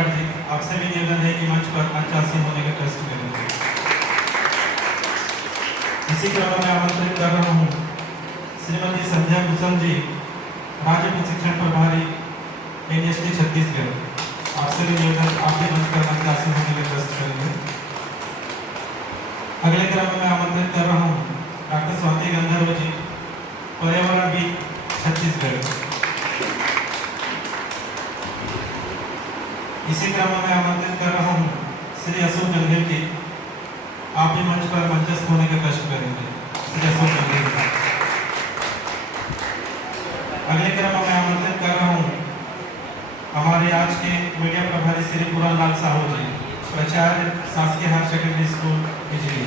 गायकवाड़ जी, आपसे भी निवेदन है कि मंच पर मंचासीन होने का कष्ट करें। इसी क्रम में आमंत्रित कर रहा हूँ श्रीमती संध्या कुशल जी, राज्य प्रशिक्षण प्रभारी एनएसटी छत्तीसगढ़। आपसे भी निवेदन, आप भी मंच पर मंचासीन होने का कष्ट करेंगे। अगले क्रम में आमंत्रित कर रहा हूँ डॉक्टर स्वाति गंधर्व जी, पर्यावरणविद छत्तीसगढ़। इसी क्रम में आमंत्रित कर रहा हूँ श्री अशोक जंगल जी, आप भी मंच पर मंचस्थ होने का कष्ट करेंगे। श्री अशोक जंगल जी। अगले क्रम में आमंत्रित कर रहा हूँ हमारे आज के मीडिया प्रभारी श्री पूरन लाल साहू जी, प्राचार्य शासकीय हायर सेकेंडरी स्कूल बिजली।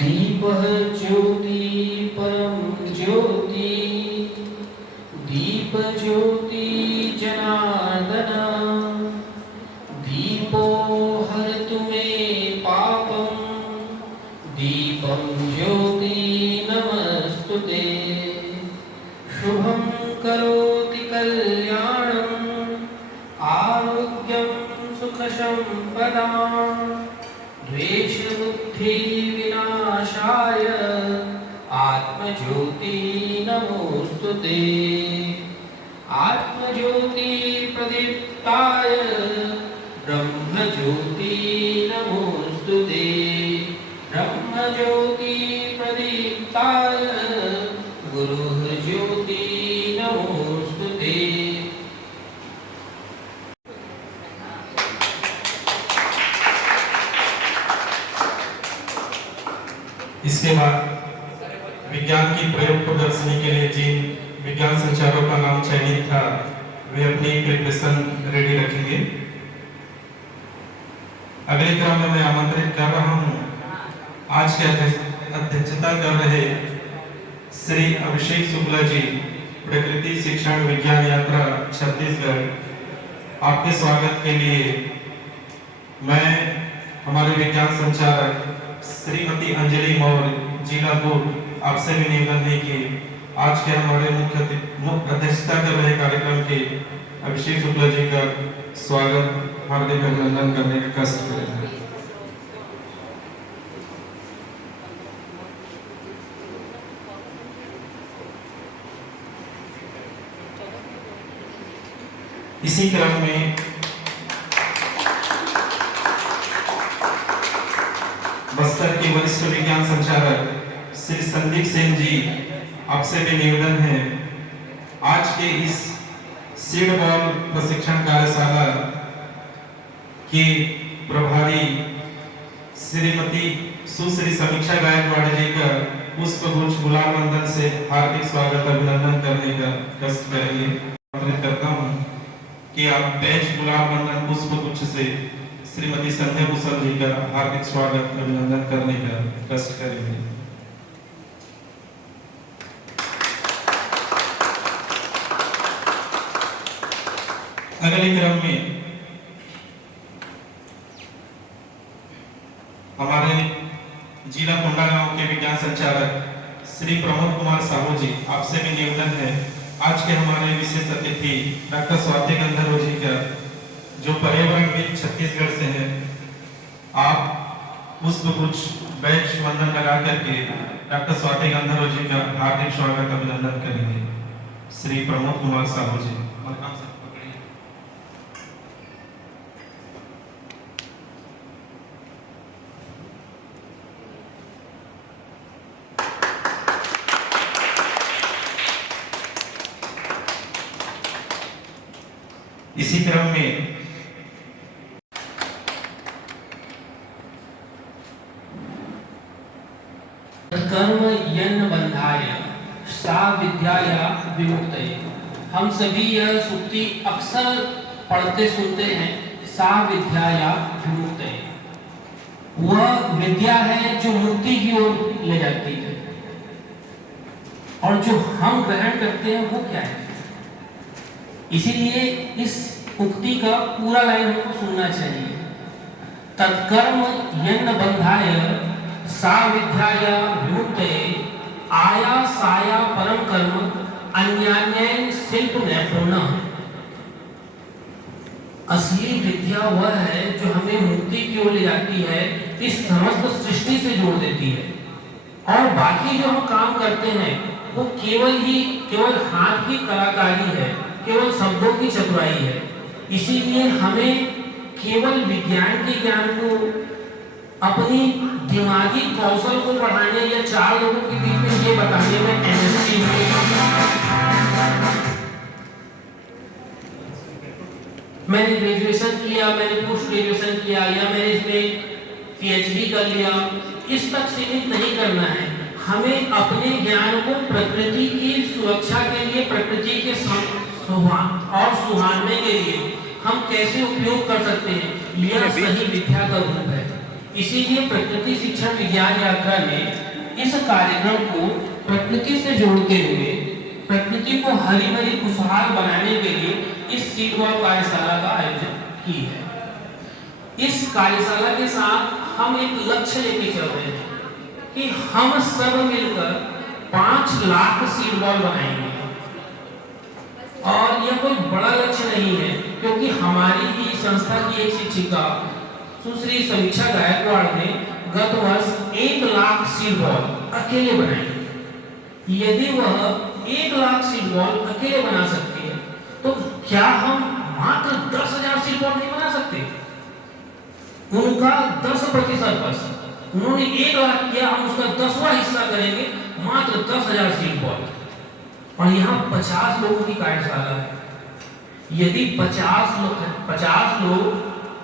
दीपः ज्योति परम ज्योति, दीप ज्योति जनार्दन, दीपो हरतु मे पापं, दीपं ज्योति नमस्तुते। शुभं करोति कल्याणं, आरोग्यं सुखसंपदां, द्वेषबुद्धि विनाशाय आत्मज्योति नमोस्तुते। आत्मज्योति प्रदीप्ताय ब्रह्मज्योति नमोस्तुते। ब्रह्मज्योति प्रदीप्ताय गुरुः ज्योति नमोस्तुते। इसके बाद विज्ञान की प्रयोग प्रदर्शनी के लिए जिन विज्ञान संचारों का नाम चयनित था वे अपनी प्रिपरेशन रेडी रखेंगे। अगले क्रम में मैं आमंत्रित कर रहा हूं आज के अध्यक्षता कर रहे श्री अभिषेक शुक्ला जी, प्रकृति शिक्षण विज्ञान यात्रा छत्तीसगढ़। आपके स्वागत के लिए मैं हमारे विज्ञान संचालक श्रीमती अंजलि मौर्य, जिला बोर्ड, आपसे भी निवेदन है कि आज के हमारे मुख्य अध्यक्षता कर रहे कार्यक्रम के अभिषेक शुक्ला जी का स्वागत हार्दिक अभिनंदन करने का कष्ट करें। इसी क्रम में बस्तर के वरिष्ठ विज्ञान संचालक श्री संदीप सिंह जी, आपसे भी निवेदन है आज के इस सीड बॉल प्रशिक्षण कार्यशाला के प्रभारी श्रीमती सुश्री समीक्षा गायकवाड़ जी का पुष्पगुच्छ गुलाब वंदन से हार्दिक स्वागत अभिनंदन करने का कष्ट करेंगे। आमंत्रित करता हूं कि आप बैच गुलाब वंदन पुष्पगुच्छ से श्रीमती संध्या कुशल जी का हार्दिक स्वागत अभिनंदन करने का कष्ट करेंगे। अगले क्रम में हमारे जिला कोंडागांव के विज्ञान संचालक श्री प्रमोद कुमार साहू जी, आपसे भी निवेदन है आज के हमारे विशेष अतिथि डॉक्टर स्वाति गंधर्व जी का, जो पर्यावरणविद छत्तीसगढ़ से हैं, आप पुष्पगुच्छ बैच वंदन लगा करके डॉक्टर स्वाति गंधर्व जी का हार्दिक स्वागत अभिनंदन करेंगे। श्री प्रमोद कुमार साहू जी, इसी इसी क्रम में कर्म यन्न बंधाय सा विद्याया विमुक्तये। हम सभी यह सूक्ति अक्सर पढ़ते सुनते हैं, सा विद्याया विमुक्तये। वह विद्या है जो मुक्ति की ओर ले जाती है, और जो हम ग्रहण करते हैं वो क्या है। इसीलिए इस उक्ति का पूरा लाइन हमको सुनना चाहिए। तत्कर्म यन्न बंधाय सा विद्याया विमुक्तये आया साया परम कर्म अन्यान्येन शिल्प नैपुण्यः। असली विद्या वह है जो हमें मुक्ति की ओर ले जाती है, इस समस्त सृष्टि से जोड़ देती है। और बाकी जो हम काम करते हैं वो केवल हाथ की कलाकारी है, केवल शब्दों की चतुराई है। इसीलिए हमें केवल विज्ञान के ज्ञान को, अपनी दिमागी कौशल को बढ़ाने या चार लोगों के बीच में ये बताने में एमएससी मैंने ग्रेजुएशन किया, मैंने पोस्ट ग्रेजुएशन किया, या मैंने इसमें पीएचडी कर लिया, इस तक सीमित नहीं करना है। हमें अपने ज्ञान को प्रकृति की सुरक्षा के लिए, प्रकृति के और सुहाने के लिए हम कैसे उपयोग कर सकते हैं, यह सही विद्या का रूप है। इसीलिए प्रकृति शिक्षण विज्ञान यात्रा में इस कार्यक्रम को प्रकृति से जोड़ते हुए प्रकृति को हरी भरी खुशहाल बनाने के लिए इस सीड बॉल कार्यशाला का आयोजन की है। इस कार्यशाला के साथ हम एक लक्ष्य लेके चल रहे हैं कि हम सब मिलकर 5 लाख सीड बॉल बनाएंगे। और यह कोई बड़ा लक्ष्य नहीं है, क्योंकि हमारी ही संस्था की एक शिक्षिका सुश्री समीक्षा गायकवाड़ ने गत वर्ष 1 लाख सीड बॉल अकेले बनाई। यदि वह 1 लाख सीड बॉल अकेले बना सकती है, तो क्या हम मात्र 10,000 सीड बॉल नहीं बना सकते? उनका 10% बस, उन्होंने 1 लाख किया, हम उसका 10वां हिस्सा करेंगे, मात्र 10,000 सीड बॉल। और यहाँ 50 लोगों की कार्यशाला है। यदि 50 लोग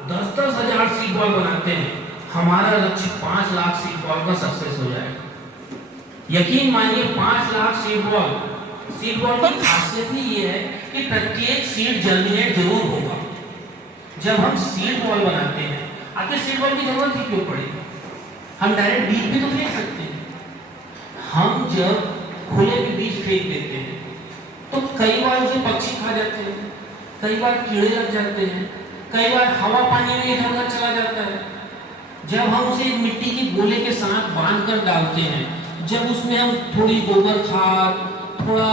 10-10 हजार सीड बॉल बनाते हैं, हमारा लक्ष्य 5 लाख सीड बॉल का सक्सेस हो जाएगा। यकीन मानिए 5 लाख सीड बॉल की खासियत ही ये है कि प्रत्येक सीड जर्मिनेट जरूर होगा। जब हम सीड बॉल बनाते हैं, आखिर सीड बॉल की जरूरत ही क्यों पड़ेगी? हम डायरेक्ट बीज भी तो फेंक सकते हैं। हम जब खुले में बीज फेंक देते हैं तो कई बार उसे पक्षी खा जाते हैं, कई बार कीड़े लग जाते हैं, कई बार हवा पानी में इधर उधर चला जाता है। जब हम उसे मिट्टी की गोले के साथ बांध कर डालते हैं, जब उसमें हम थोड़ी गोबर खाद, थोड़ा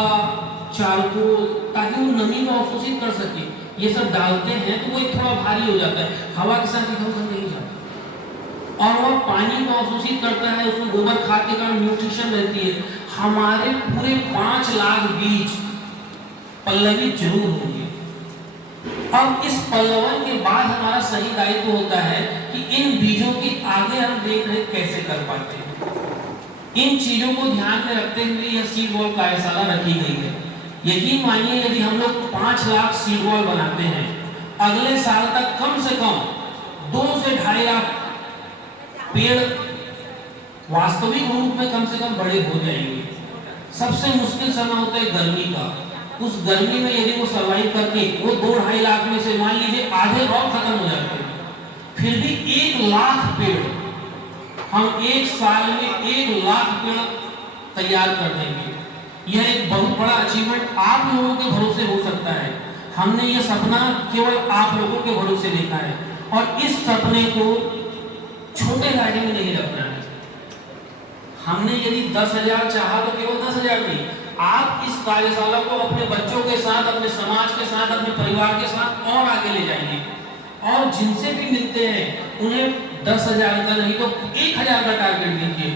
चारकोल, ताकि वो नमी को अवशोषित कर सके, ये सब डालते हैं, तो वो एक थोड़ा भारी हो जाता है, हवा के साथ इधर उधर नहीं जाता, और वह पानी को अवशोषित करता है, उसमें गोबर खाद के कारण न्यूट्रिशन रहती है। हमारे पूरे 5 लाख बीज पल्लवित जरूर होंगे। अब इस पल्लवन के बाद हमारा सही दायित्व होता है कि इन बीजों की आगे हम देख रेख कैसे कर पाते हैं। इन चीजों को ध्यान में रखते हुए यह सीड बॉल कार्यशाला रखी गई है। यकीन मानिए यदि हम लोग 5 लाख सीड बॉल बनाते हैं, अगले साल तक कम से कम 2 से 2.5 लाख पेड़ वास्तविक रूप में कम से कम बड़े हो जाएंगे। सबसे मुश्किल समय होता है गर्मी का। उस गर्मी में यदि वो सर्वाइव करके वो 2-2.5 लाख में से मान लीजिए आधे और खत्म हो जाते हैं, फिर भी 1 लाख पेड़ हम 1 साल में 1 लाख पेड़ तैयार कर देंगे। यह एक बहुत बड़ा अचीवमेंट आप लोगों के भरोसे हो सकता है। हमने यह सपना केवल आप लोगों के भरोसे देखा है, और इस सपने को छोटे दायरे में नहीं रखना है। हमने यदि 10,000 चाहा तो केवल 10,000 नहीं, आप इस कार्यशाला को अपने बच्चों के साथ, अपने समाज के साथ, अपने परिवार के साथ और आगे ले जाएंगे। और जिनसे भी मिलते हैं उन्हें 10,000 का नहीं तो 1,000 का टारगेट दीजिए।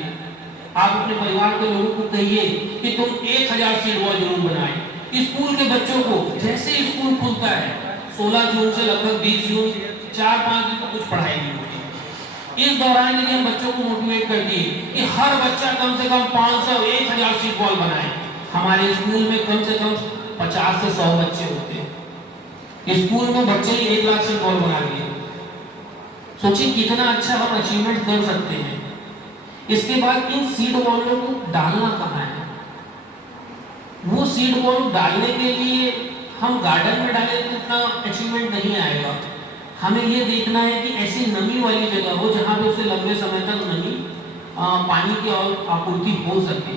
आप अपने परिवार के लोगों को कहिए कि तुम 1,000 सीड बॉल जरूर बनाएं। स्कूल के बच्चों को जैसे स्कूल खुलता है 16 जून से लगभग 20 जून 4-5 दिन तक कुछ पढ़ाई नहीं होती। इस दौरान यदि हम बच्चों को मोटिवेट कर दिए कि हर बच्चा कम से कम 500-1,000 सीड बॉल बनाए। हमारे स्कूल में कम से कम 50 से 100 बच्चे होते हैं। स्कूल में बच्चे ही 1 लाख सीड बॉल बना लिए। सोचिए कितना अच्छा हम अचीवमेंट कर सकते हैं। इसके बाद इन सीड बॉलों को डालना कहाँ है? वो सीड बॉल डालने के लिए हम गार्डन में डालें तो उतना अचीवमेंट नहीं आएगा। हमें ये देखना है कि ऐसी नमी वाली जगह हो जहाँ पे उसे लंबे समय तक नमी पानी की आपूर्ति हो सके।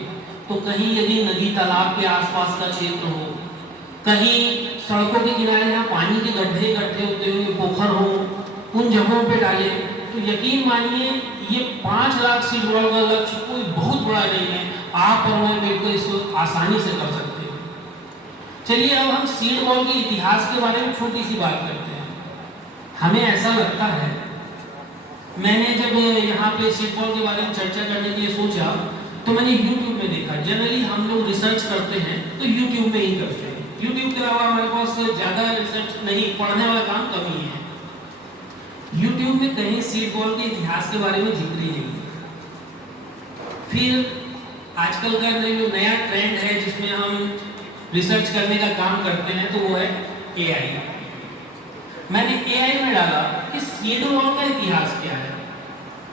तो कहीं यदि नदी तालाब के आसपास का क्षेत्र हो, कहीं सड़कों के किनारे जहाँ पानी के गड्ढे इकट्ठे होते हुए पोखर हो, उन जगहों पे डालें तो यकीन मानिए ये 5 लाख सीड बॉल का लक्ष्य कोई बहुत बड़ा नहीं है। आप और मैं मिलकर इसको आसानी से कर सकते हैं। चलिए अब हम सीड बॉल के इतिहास के बारे में छोटी सी बात करते हैं। हमें ऐसा लगता है, मैंने जब यहाँ पे सीड बॉल के बारे में चर्चा करने के लिए सोचा तो मैंने YouTube में देखा। जनरली हम लोग रिसर्च करते हैं तो YouTube में ही करते हैं। YouTube के अलावा हमारे पास ज़्यादा रिसर्च नहीं, पढ़ने वाला काम कम ही है। YouTube में कहीं सीड बॉल के इतिहास के बारे में जिक्र ही नहीं। फिर आजकल का जो नया ट्रेंड है जिसमें हम रिसर्च करने का काम करते हैं तो वो है AI। मैंने AI में डाला कि सीड बॉल का इतिहास क्या है।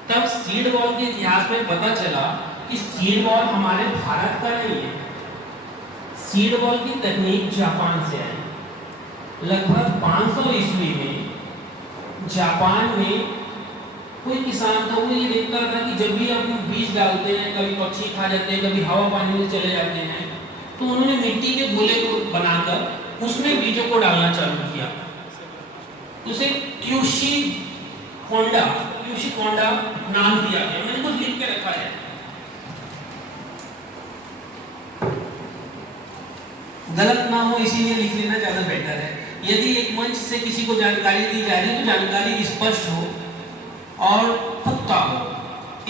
तब सीड बॉल के इतिहास में पता चला कि सीड बॉल हमारे भारत का नहीं है। सीड बॉल की तकनीक जापान से आई। लगभग 500 ईस्वी में जापान में कोई किसान था, वो ये देखता था कि जब भी हम बीज डालते हैं, कभी पक्षी खा जाते हैं, कभी हवा पानी में चले जाते हैं, तो उन्होंने मिट्टी के गोले को बनाकर उसमें बीजों को डालना चालू किया। उसे क्यूशी कोंडा नाम दिया गया। मैंने कुछ लिख के रखा है, गलत ना हो इसीलिए लिख लेना ज्यादा बेटर है। यदि एक मंच से किसी को जानकारी दी जा रही है तो जानकारी स्पष्ट हो और पुख्ता हो,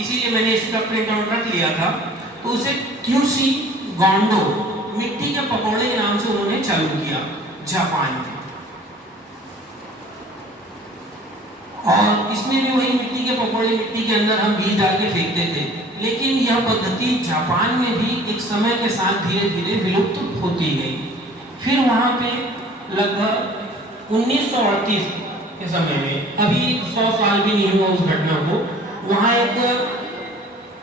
इसीलिए मैंने इसका प्रिंट आउट रख लिया था। तो उसे क्यूसी गोंडो मिट्टी के पकौड़े के नाम से उन्होंने चालू किया जापान में। और इसमें भी वही मिट्टी के पकौड़े, मिट्टी के अंदर हम बीज डाल के फेंकते थे। लेकिन यह पद्धति जापान में भी एक समय के साथ धीरे धीरे विलुप्त होती गई। फिर वहाँ पे लगभग 1938 के समय में, अभी 100 साल भी नहीं हुआ उस घटना को, वहाँ एक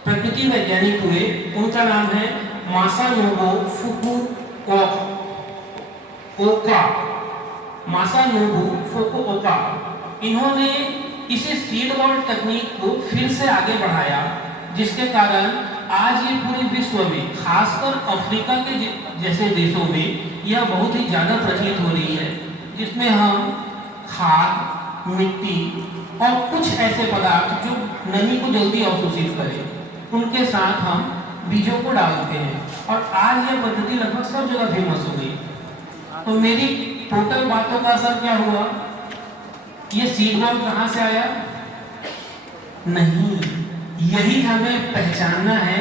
प्रकृति वैज्ञानिक हुए, उनका नाम है मासानोबु फुकुओका। इन्होंने इसे सीड बॉल तकनीक को फिर से आगे बढ़ाया, जिसके कारण आज ये पूरे विश्व में, खासकर अफ्रीका के जैसे देशों में यह बहुत ही ज़्यादा प्रचलित हो रही है, जिसमें हम खाद, मिट्टी और कुछ ऐसे पदार्थ जो नमी को जल्दी अवशोषित करें, उनके साथ हम बीजों को डालते हैं। और आज यह पद्धति लगभग सब जगह फेमस हो गई। तो मेरी टोटल बातों का असर क्या हुआ? ये सीड बॉल कहाँ से आया? नहीं, यही हमें पहचानना है।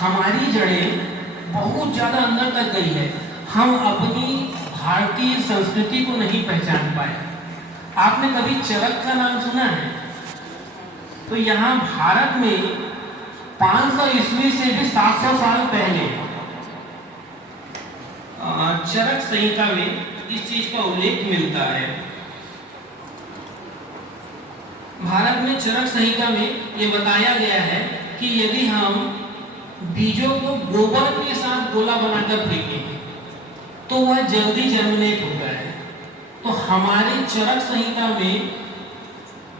हमारी जड़ें बहुत ज्यादा अंदर तक गई है, हम अपनी भारतीय संस्कृति को नहीं पहचान पाए। आपने कभी चरक का नाम सुना है? तो यहाँ भारत में 500 ईस्वी से भी 700 साल पहले चरक संहिता में इस चीज का उल्लेख मिलता है। भारत में चरक संहिता में ये बताया गया है कि यदि हम बीजों को गोबर के साथ गोला बनाकर फेंकें तो वह जल्दी जर्मिनेट होता है। तो हमारे चरक संहिता में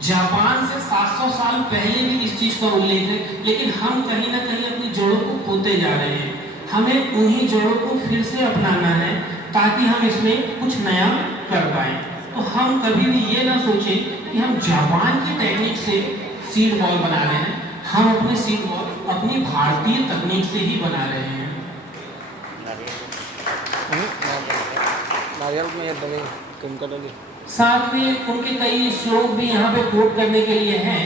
जापान से 700 साल पहले भी इस चीज का उल्लेख है, लेकिन हम कहीं ना कहीं अपनी जड़ों को खोते जा रहे हैं। हमें उन्हीं जड़ों को फिर से अपनाना है ताकि हम इसमें कुछ नया कर पाए। तो हम कभी भी ये ना सोचें कि हम जापान की टेक्निक से सीड बॉल बना रहे हैं, हम अपने सीड बॉल अपनी भारतीय तकनीक से ही बना रहे हैं। साथ में उनके कई श्लोक भी यहाँ पे कोट करने के लिए हैं,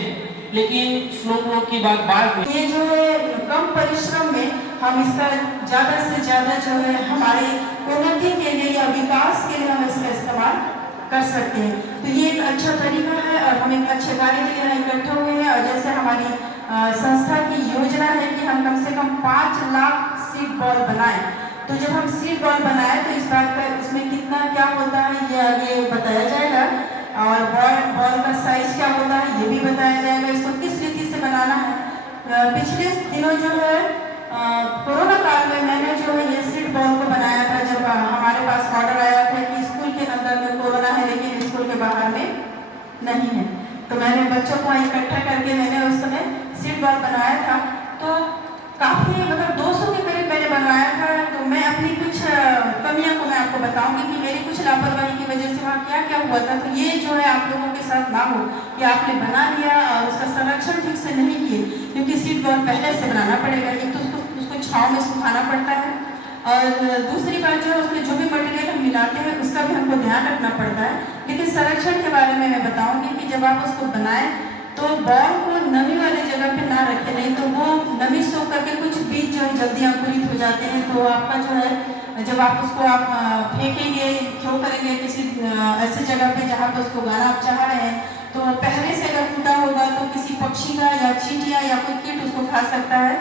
लेकिन श्लोक की बात बाद में। ये जो है कम परिश्रम में हम इसका ज़्यादा से ज़्यादा जो है हमारी उन्नति के लिए या विकास के लिए हम इसका इस्तेमाल कर सकते हैं। तो ये एक अच्छा तरीका है और हम एक अच्छे कार्य के लिए यहाँ इकट्ठे हुए हैं। और जैसे हमारी संस्था की योजना है कि हम कम से कम 5 लाख सीड बॉल बनाएं, तो जब हम सीड बॉल बनाए तो इस बात का उसमें कितना क्या होता है ये आगे बताया जाएगा, और बॉल का साइज क्या होता है ये भी बताया जाएगा, इसको किस रीति से बनाना है। पिछले दिनों जो है कोरोना काल में मैंने जो है ये सीड बॉल को बनाया था, जब हमारे पास ऑर्डर आया था कि स्कूल के अंदर में कोरोना है लेकिन स्कूल के बाहर में नहीं है, तो मैंने बच्चों को इकट्ठा करके मैंने उस समय सीड बॉल बनाया था। तो काफ़ी मतलब 200 के करीब मैंने बनवाया था। तो मैं अपनी कुछ कमियां को मैं आपको बताऊंगी कि मेरी कुछ लापरवाही की वजह से वहाँ क्या क्या हुआ था। तो ये जो है आप लोगों के साथ ना हो कि आपने बना लिया और उसका संरक्षण ठीक से नहीं किए, क्योंकि सीड बॉल पहले से बनाना पड़ेगा, एक तो उसको छाँव में सुखाना पड़ता है, और दूसरी बात जो है उसमें जो भी मटेरियल हम मिलाते हैं उसका भी हमको ध्यान रखना पड़ता है। लेकिन संरक्षण के बारे में मैं बताऊंगी कि जब आप उसको बनाएं तो बॉल को नमी वाले जगह पे ना रखें, नहीं तो वो नमी सोख करके कुछ बीज जो है जल्दी अंकुरित हो जाते हैं। तो आपका जो है जब आप उसको आप फेंकेंगे थ्रो करेंगे किसी ऐसी जगह पे जहाँ पे उसको उगाना आप चाह रहे हैं, तो पहले से अगर फूटा होगा तो किसी पक्षी का या चींटियाँ या कोई कीट उसको खा सकता है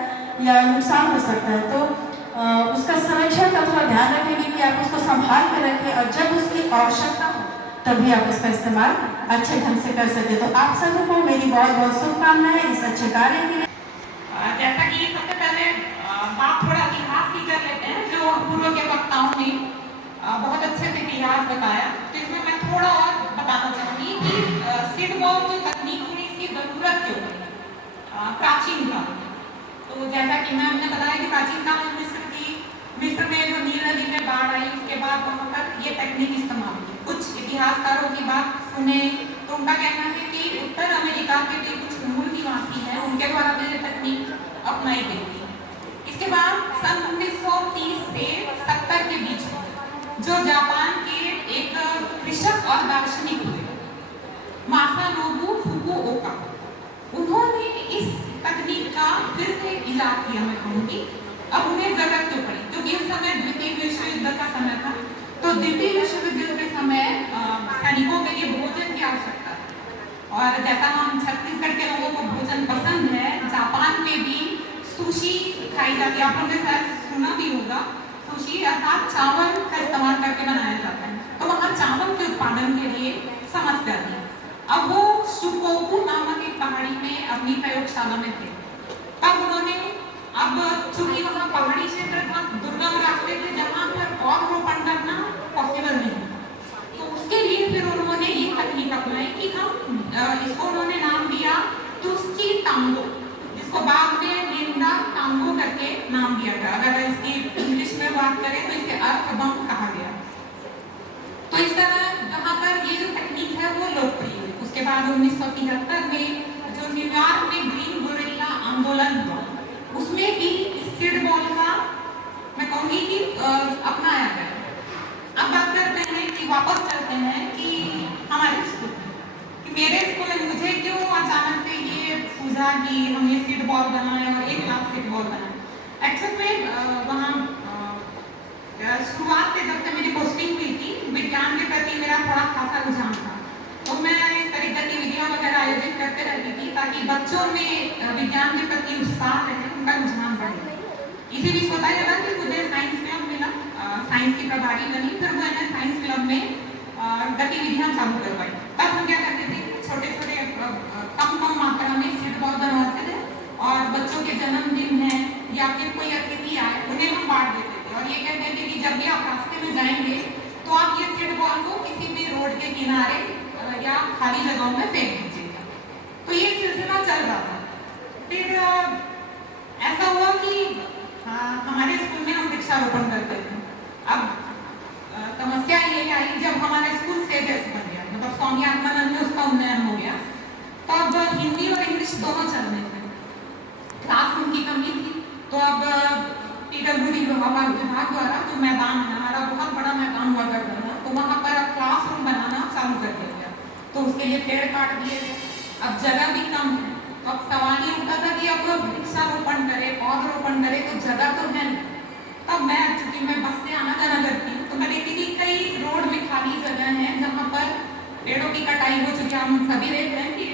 या नुकसान हो सकता है। तो उसका संरक्षण का थोड़ा ध्यान रखेंगे कि आप उसको संभाल कर रखें, और जब उसकी आवश्यकता हो तभी आप उसका इस्तेमाल अच्छे ढंग से कर सके। तो आप सभी को मेरी बहुत बहुत शुभकामनाएं इस अच्छे कार्य के लिए। जैसा कि सबसे पहले बात थोड़ा इतिहास की कर लेते हैं, जो पूर्व के वक्ताओं ने बहुत अच्छे से इतिहास बताया, तो इसमें मैं थोड़ा और बताना चाहूँगी कि सीड बॉल जो तकनीक है इसकी ज़रूरत क्यों है प्राचीन काल में। तो जैसा कि मैं हमने बताया कि प्राचीन काल में मिस्र में जो नील नदी में बाढ़ आई उसके बाद वहाँ पर ये तकनीक इस्तेमाल हुई। कुछ इतिहासकारों की बात सुने तो उनका कहना है कि उत्तर अमेरिका के जो कुछ मूल निवासी हैं उनके द्वारा भी ये तकनीक अपनाई गई थी। इसके बाद सन 1930 से 70 के बीच जो जापान के एक कृषक और दार्शनिक हुए मासानोबु फुकुओका, उन्होंने इस तकनीक का फिर से इजाद किया। मैं कहूँगी अब उन्हें जरूरत क्यों पड़ी, क्योंकि इस समय द्वितीय विश्व युद्ध का समय था। तो द्वितीय विश्व युद्ध के समय सैनिकों के लिए भोजन की आवश्यकता है, और जैसा हम छत्तीसगढ़ के लोगों को भोजन पसंद है, जापान में भी सुशी खाई जाती है। आप लोगों ने शायद सुना भी होगा, सुशी अर्थात चावल का इस्तेमाल करके बनाया जाता है। तो वहाँ चावल के उत्पादन के लिए समस्या थी। अब वो शुकोकू नामक एक पहाड़ी में अपनी प्रयोगशाला में थे। तब उन्होंने, अब चूंकि वहाँ पहाड़ी क्षेत्र था, दुर्गम रास्ते थे जहाँ पर पौधरोपण करना पॉसिबल नहीं, तो उसके लिए फिर उन्होंने ये तकनीक अपनाई कि हम इसको उन्होंने नाम दिया तुस्ची टांगो, जिसको बाद में लिंडा टांगो करके नाम दिया गया। अगर इसकी इंग्लिश में बात करें तो इसे अर्थबम कहा गया। तो इस तरह जहाँ पर ये जो तकनीक है वो लोकप्रिय हुई। उसके बाद 1973 में जो न्यूयॉर्क में ग्रीन गोरिल्ला आंदोलन हुआ, उसमें भी सीड बॉल का मैं कहूँगी कि अपनाया गया। अब बात करते हैं कि वापस चलते हैं कि हमारे स्कूल कि मेरे स्कूल में मुझे क्यों अचानक से ये सूझा कि हम ये सीड बॉल बनाएं और 1 लाख सीड बॉल बनाएं। एक्चुअल में वहाँ शुरुआत से जब से मेरी पोस्टिंग हुई थी, विज्ञान के प्रति मेरा थोड़ा खासा रुझान था, तो मैं इस तरह गतिविधियाँ वगैरह आयोजित करते रहती थी ताकि बच्चों में विज्ञान के प्रति उत्साह रहे, उनका रुझान बढ़े। इसी बीच बताया था कि मुझे साइंस क्लब मिला, साइंस की प्रभारी बनी, फिर मैंने साइंस क्लब में गतिविधियाँ चालू करवाई। तब हम क्या करते थे, छोटे छोटे कम मात्रा में सीड बॉल बनवाते थे, और बच्चों के जन्मदिन है या फिर कोई अतिथि आए उन्हें हम बांट देते थे, और ये कहते थे कि जब भी आप रास्ते में जाएंगे तो आप ये सीड बॉल को किसी भी रोड के किनारे या खाली जगहों में फेंक दीजिएगा। तो ये सिलसिला चल रहा था। फिर ऐसा हुआ कि हमारे स्कूल में हम वृक्षारोपण करते थे। अब समस्या ये आई, जब हमारा स्कूल सेजेस बन गया, मतलब स्वामी आत्मानंद में उसका उन्नयन हो गया, तो अब हिंदी और इंग्लिश दोनों चलने थे। क्लासरूम की कमी थी, तो अब PWD विभाग द्वारा जो मैदान है, हमारा बहुत बड़ा मैदान हुआ करता था, तो वहाँ पर अब क्लासरूम बनाना चालू कर दिया गया। तो उसके लिए पेड़ काट दिए गए। अब जगह भी कम है, तो अब सवाल ये उठता था कि अब वृक्षारोपण करे, पौधरोपण करे, तो जगह तो है नहीं। तब मैं, चूंकि मैं बस से आना जाना करती हूँ, तो मैं देखती थी कई रोड में खाली जगह है जहाँ पर पेड़ों की कटाई हो चुकी है। हम सभी देख रहे हैं कि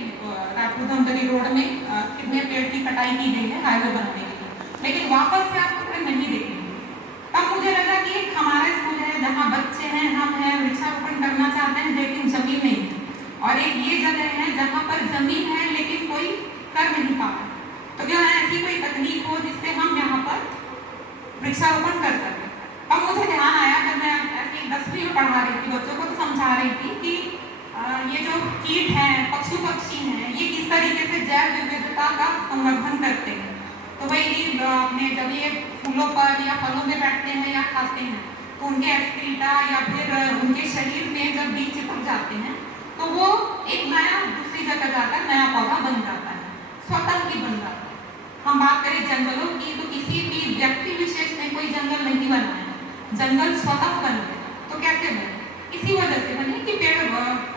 रायपुर धमतरी रोड में कितने पेड़ की कटाई की गई है हाईवे बनाने के लिए, लेकिन वापस से आप नहीं देखेंगे। तब मुझे लगा कि एक हमारा स्कूल है जहाँ बच्चे हैं, हम हैं, वृक्षारोपण करना चाहते हैं लेकिन जमीन नहीं है, और एक ये जगह है जहाँ पर जमीन है लेकिन कोई कर नहीं पा रहा। तो क्यों ना ऐसी कोई तकनीक हो जिससे हम यहाँ पर वृक्षारोपण कर सकें। अब मुझे ध्यान आया जब मैं ऐसी 10वीं में पढ़ा रही थी बच्चों को, तो समझा रही थी कि ये जो कीट हैं, पशु पक्षी हैं, ये किस तरीके से जैव विविधता का संवर्धन करते हैं। तो वही अपने जब ये फूलों पर या फलों में बैठते हैं या खाते हैं तो उनके एक्सक्रीटा या फिर उनके शरीर में जब बीज चिपक जाते हैं तो वो एक नया दूसरी जगह जाकर नया पौधा बन जाता है, स्वतः ही बन जाता है। हम बात करें जंगलों की तो किसी भी व्यक्ति विशेष ने कोई जंगल नहीं बनाया, जंगल स्वतः बन गए। तो कैसे बने? इसी वजह से बने कि पेड़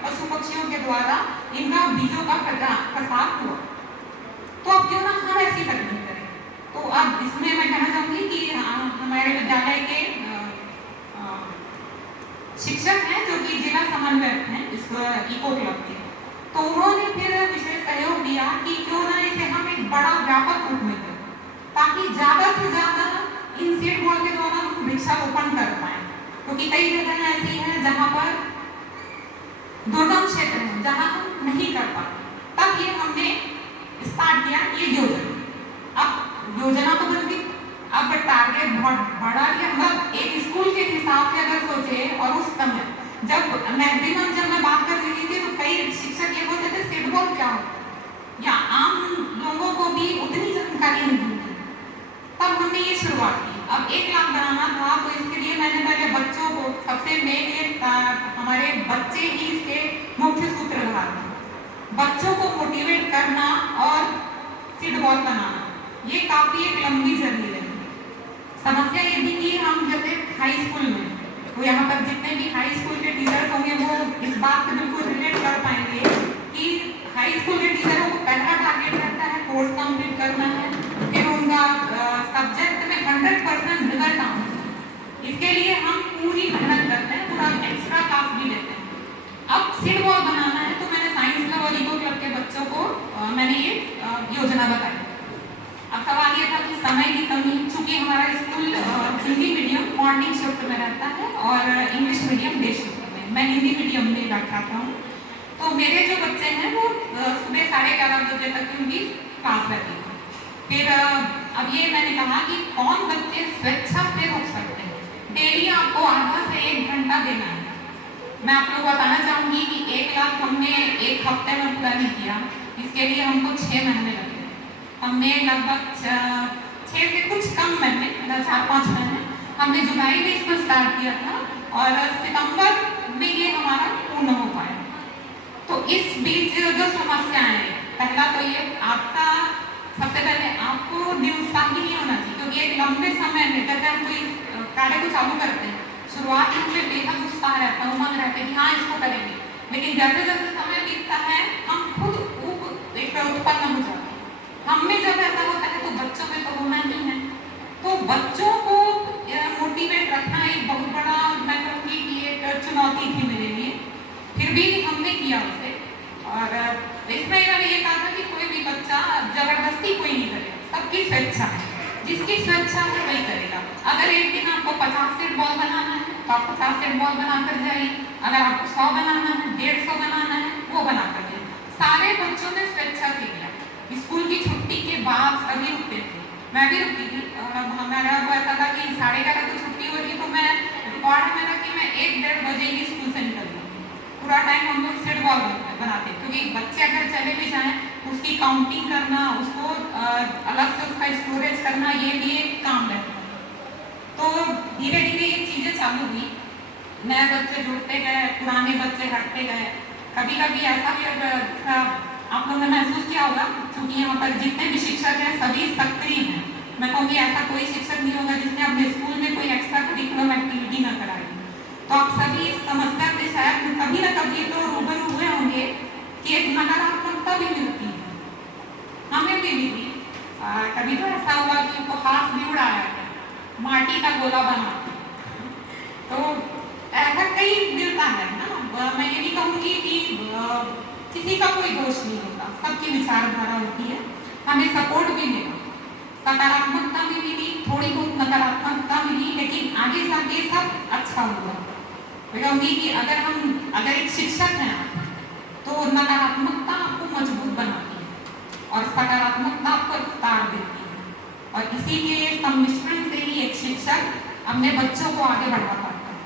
पशु पक्षियों के द्वारा इनका बीजों का प्रसार हुआ। तो अब क्यों ना हम ऐसी तकनीक करें। तो अब इसमें मैं कहना चाहूंगी कि हमारे विद्यालय के शिक्षक हैं जो कि जिला समन्वयक हैं इस इको क्लब के, तो उन्होंने फिर विशेष सहयोग दिया कि क्यों ना इसे हम एक बड़ा व्यापक रूप में करें ताकि ज्यादा से ज्यादा इन सीड बॉल के द्वारा हम वृक्षारोपण कर पाए, क्योंकि कई जगह ऐसी हैं जहाँ पर दुर्गम क्षेत्र है जहाँ हम नहीं कर पाते। तब ये हमने स्टार्ट किया ये योजना। अब योजना तो बन गई, अब टारगेट बहुत बड़ा लिया। मतलब एक स्कूल के हिसाब से अगर सोचे, और उस समय जब मैक्सिमम जब मैं बात कर रही थी तो कई शिक्षक ये बोलते थे सीड बॉल क्या होता है, या आम लोगों को भी उतनी जानकारी नहीं थी। तब हमने ये शुरुआत की। अब 1 लाख बनाना था तो इसके लिए मैंने पहले बच्चों को, सबसे मेन हमारे बच्चे ही इसके मुख्य सूत्रधार थे, बच्चों को मोटिवेट करना और सीड बॉल बनाना। ये काफी एक लंबी जर्नी रही। समस्या ये भी कि हम जैसे हाई स्कूल में, तो यहाँ पर जितने भी हाई स्कूल के टीचर्स होंगे वो इस बात से बिल्कुल रिलेट कर पाएंगे कि हाई स्कूल के टीचरों को पहला टारगेट रहता है कोर्स कंप्लीट करना है, फिर उनका सब्जेक्ट में 100% रिजल्ट आना है। इसके लिए हम पूरी मेहनत करते हैं, पूरा एक्स्ट्रा क्लास भी लेते हैं। अब सीड बॉल बनाना है तो मैंने साइंस क्लब और इको क्लब के बच्चों को मैंने ये योजना बताई। अब सवाल ये था कि समय की कमी, चूंकि हमारा school Hindi medium morning shift में रहता है और इंग्लिश मीडियम डे शिफ्ट में, मैं हिंदी मीडियम में रखाता हूँ। तो मेरे जो बच्चे हैं वो सुबह 11:30 बजे तक की उनकी क्लास रहती है। फिर अब ये मैंने कहा कि कौन बच्चे स्वेच्छा से रुक सकते हैं, डेली आपको आधा से 1 घंटा देना है। मैं आप लोगों को बताना चाहूंगी कि 1 लाख हमने 1 हफ्ते में पूरा नहीं किया, इसके लिए हमको 6 महीने लगे। हमने लगभग 6 से कुछ कम महीने, 4-5 महीने हमने जुलाई में इसको स्टार्ट किया था और सितंबर में ये हमारा पूर्ण हो पाया। तो इस बीच जो समस्याएं, पहला तो ये आपका, सबसे पहले आपको निरुत्साही नहीं होना चाहिए, क्योंकि एक लंबे समय में जैसे हम कोई कार्य को चालू करते हैं, शुरुआत में मुझे बेहद उत्साह रहता है, उमंग रहता है कि हाँ इसको करेंगे, लेकिन जैसे जैसे समय बीतता है हम खुद उत्पन्न हो जाते हैं। हम में जब ऐसा होता है तो बच्चों में तो होना नहीं है। तो बच्चों को मोटिवेट रखना एक बहुत बड़ा, मैं कहूँगी कि एक चुनौती थी मेरे लिए, फिर भी हमने किया उसे। और इसमें मैंने ये कहा था कि कोई भी बच्चा जबरदस्ती कोई नहीं करेगा, सबकी स्वेच्छा है, जिसकी स्वेच्छा है वही करेगा। अगर एक दिन आपको 50 सीड बॉल बनाना है तो आप 50 सीड बॉल बनाकर जाइए, अगर आपको 100 बनाना है, 150 बनाना है, वो बनाकर जाइए। सारे बच्चों ने स्वेच्छा से किया। स्कूल की छुट्टी के बाद सभी रुकते थे, मैं भी रुकती थी। हमारा वो ऐसा था कि 11:30 को छुट्टी हो रही तो मैं रिकॉर्ड में था कि मैं 1-1:30 बजे ही स्कूल से निकल गई। पूरा टाइम हम लोग सीड बॉल बनाते, क्योंकि बच्चे अगर चले भी जाएं उसकी काउंटिंग करना, उसको अलग से उसका स्टोरेज करना, ये भी एक काम रहता है। तो धीरे धीरे ये चीज़ें चालू हुई, नए बच्चे जुड़ते गए, पुराने बच्चे हटते गए। कभी कभी ऐसा भी आप लोगों ने महसूस किया होगा, क्योंकि यहाँ पर जितने भी शिक्षक हैं सभी सक्रिय हैं। मैं कहूँगी ऐसा कोई शिक्षक नहीं होगा जिसने अपने स्कूल में कोई एक्स्ट्रा करिकुलम एक्टिविटी ना कराई। तो आप सभी इस समस्या से शायद कभी ना कभी तो रूबरू हुए होंगे कि एक नकारात्मकता भी मिलती है, हमें भी मिली। कभी तो ऐसा हुआ कि उपहास भी उड़ाया गया, माटी का गोला बना, तो ऐसा कई मिलता है ना। मैं ये भी कहूँगी कि किसी का कोई दोष नहीं होता, सबकी विचारधारा होती है, हमें सपोर्ट भी मिला। सकारात्मकता भी मिली, थोड़ी बहुत नकारात्मकता मिली, लेकिन आगे जाके सब अच्छा हुआ। मैं कहूँगी कि अगर एक शिक्षक हैं आप, तो नकारात्मकता आपको मजबूत बनाती है और सकारात्मकता आपको विस्तार देती है, और इसी के सम्मिश्रण से ही एक शिक्षक अपने बच्चों को आगे बढ़ा पाता है।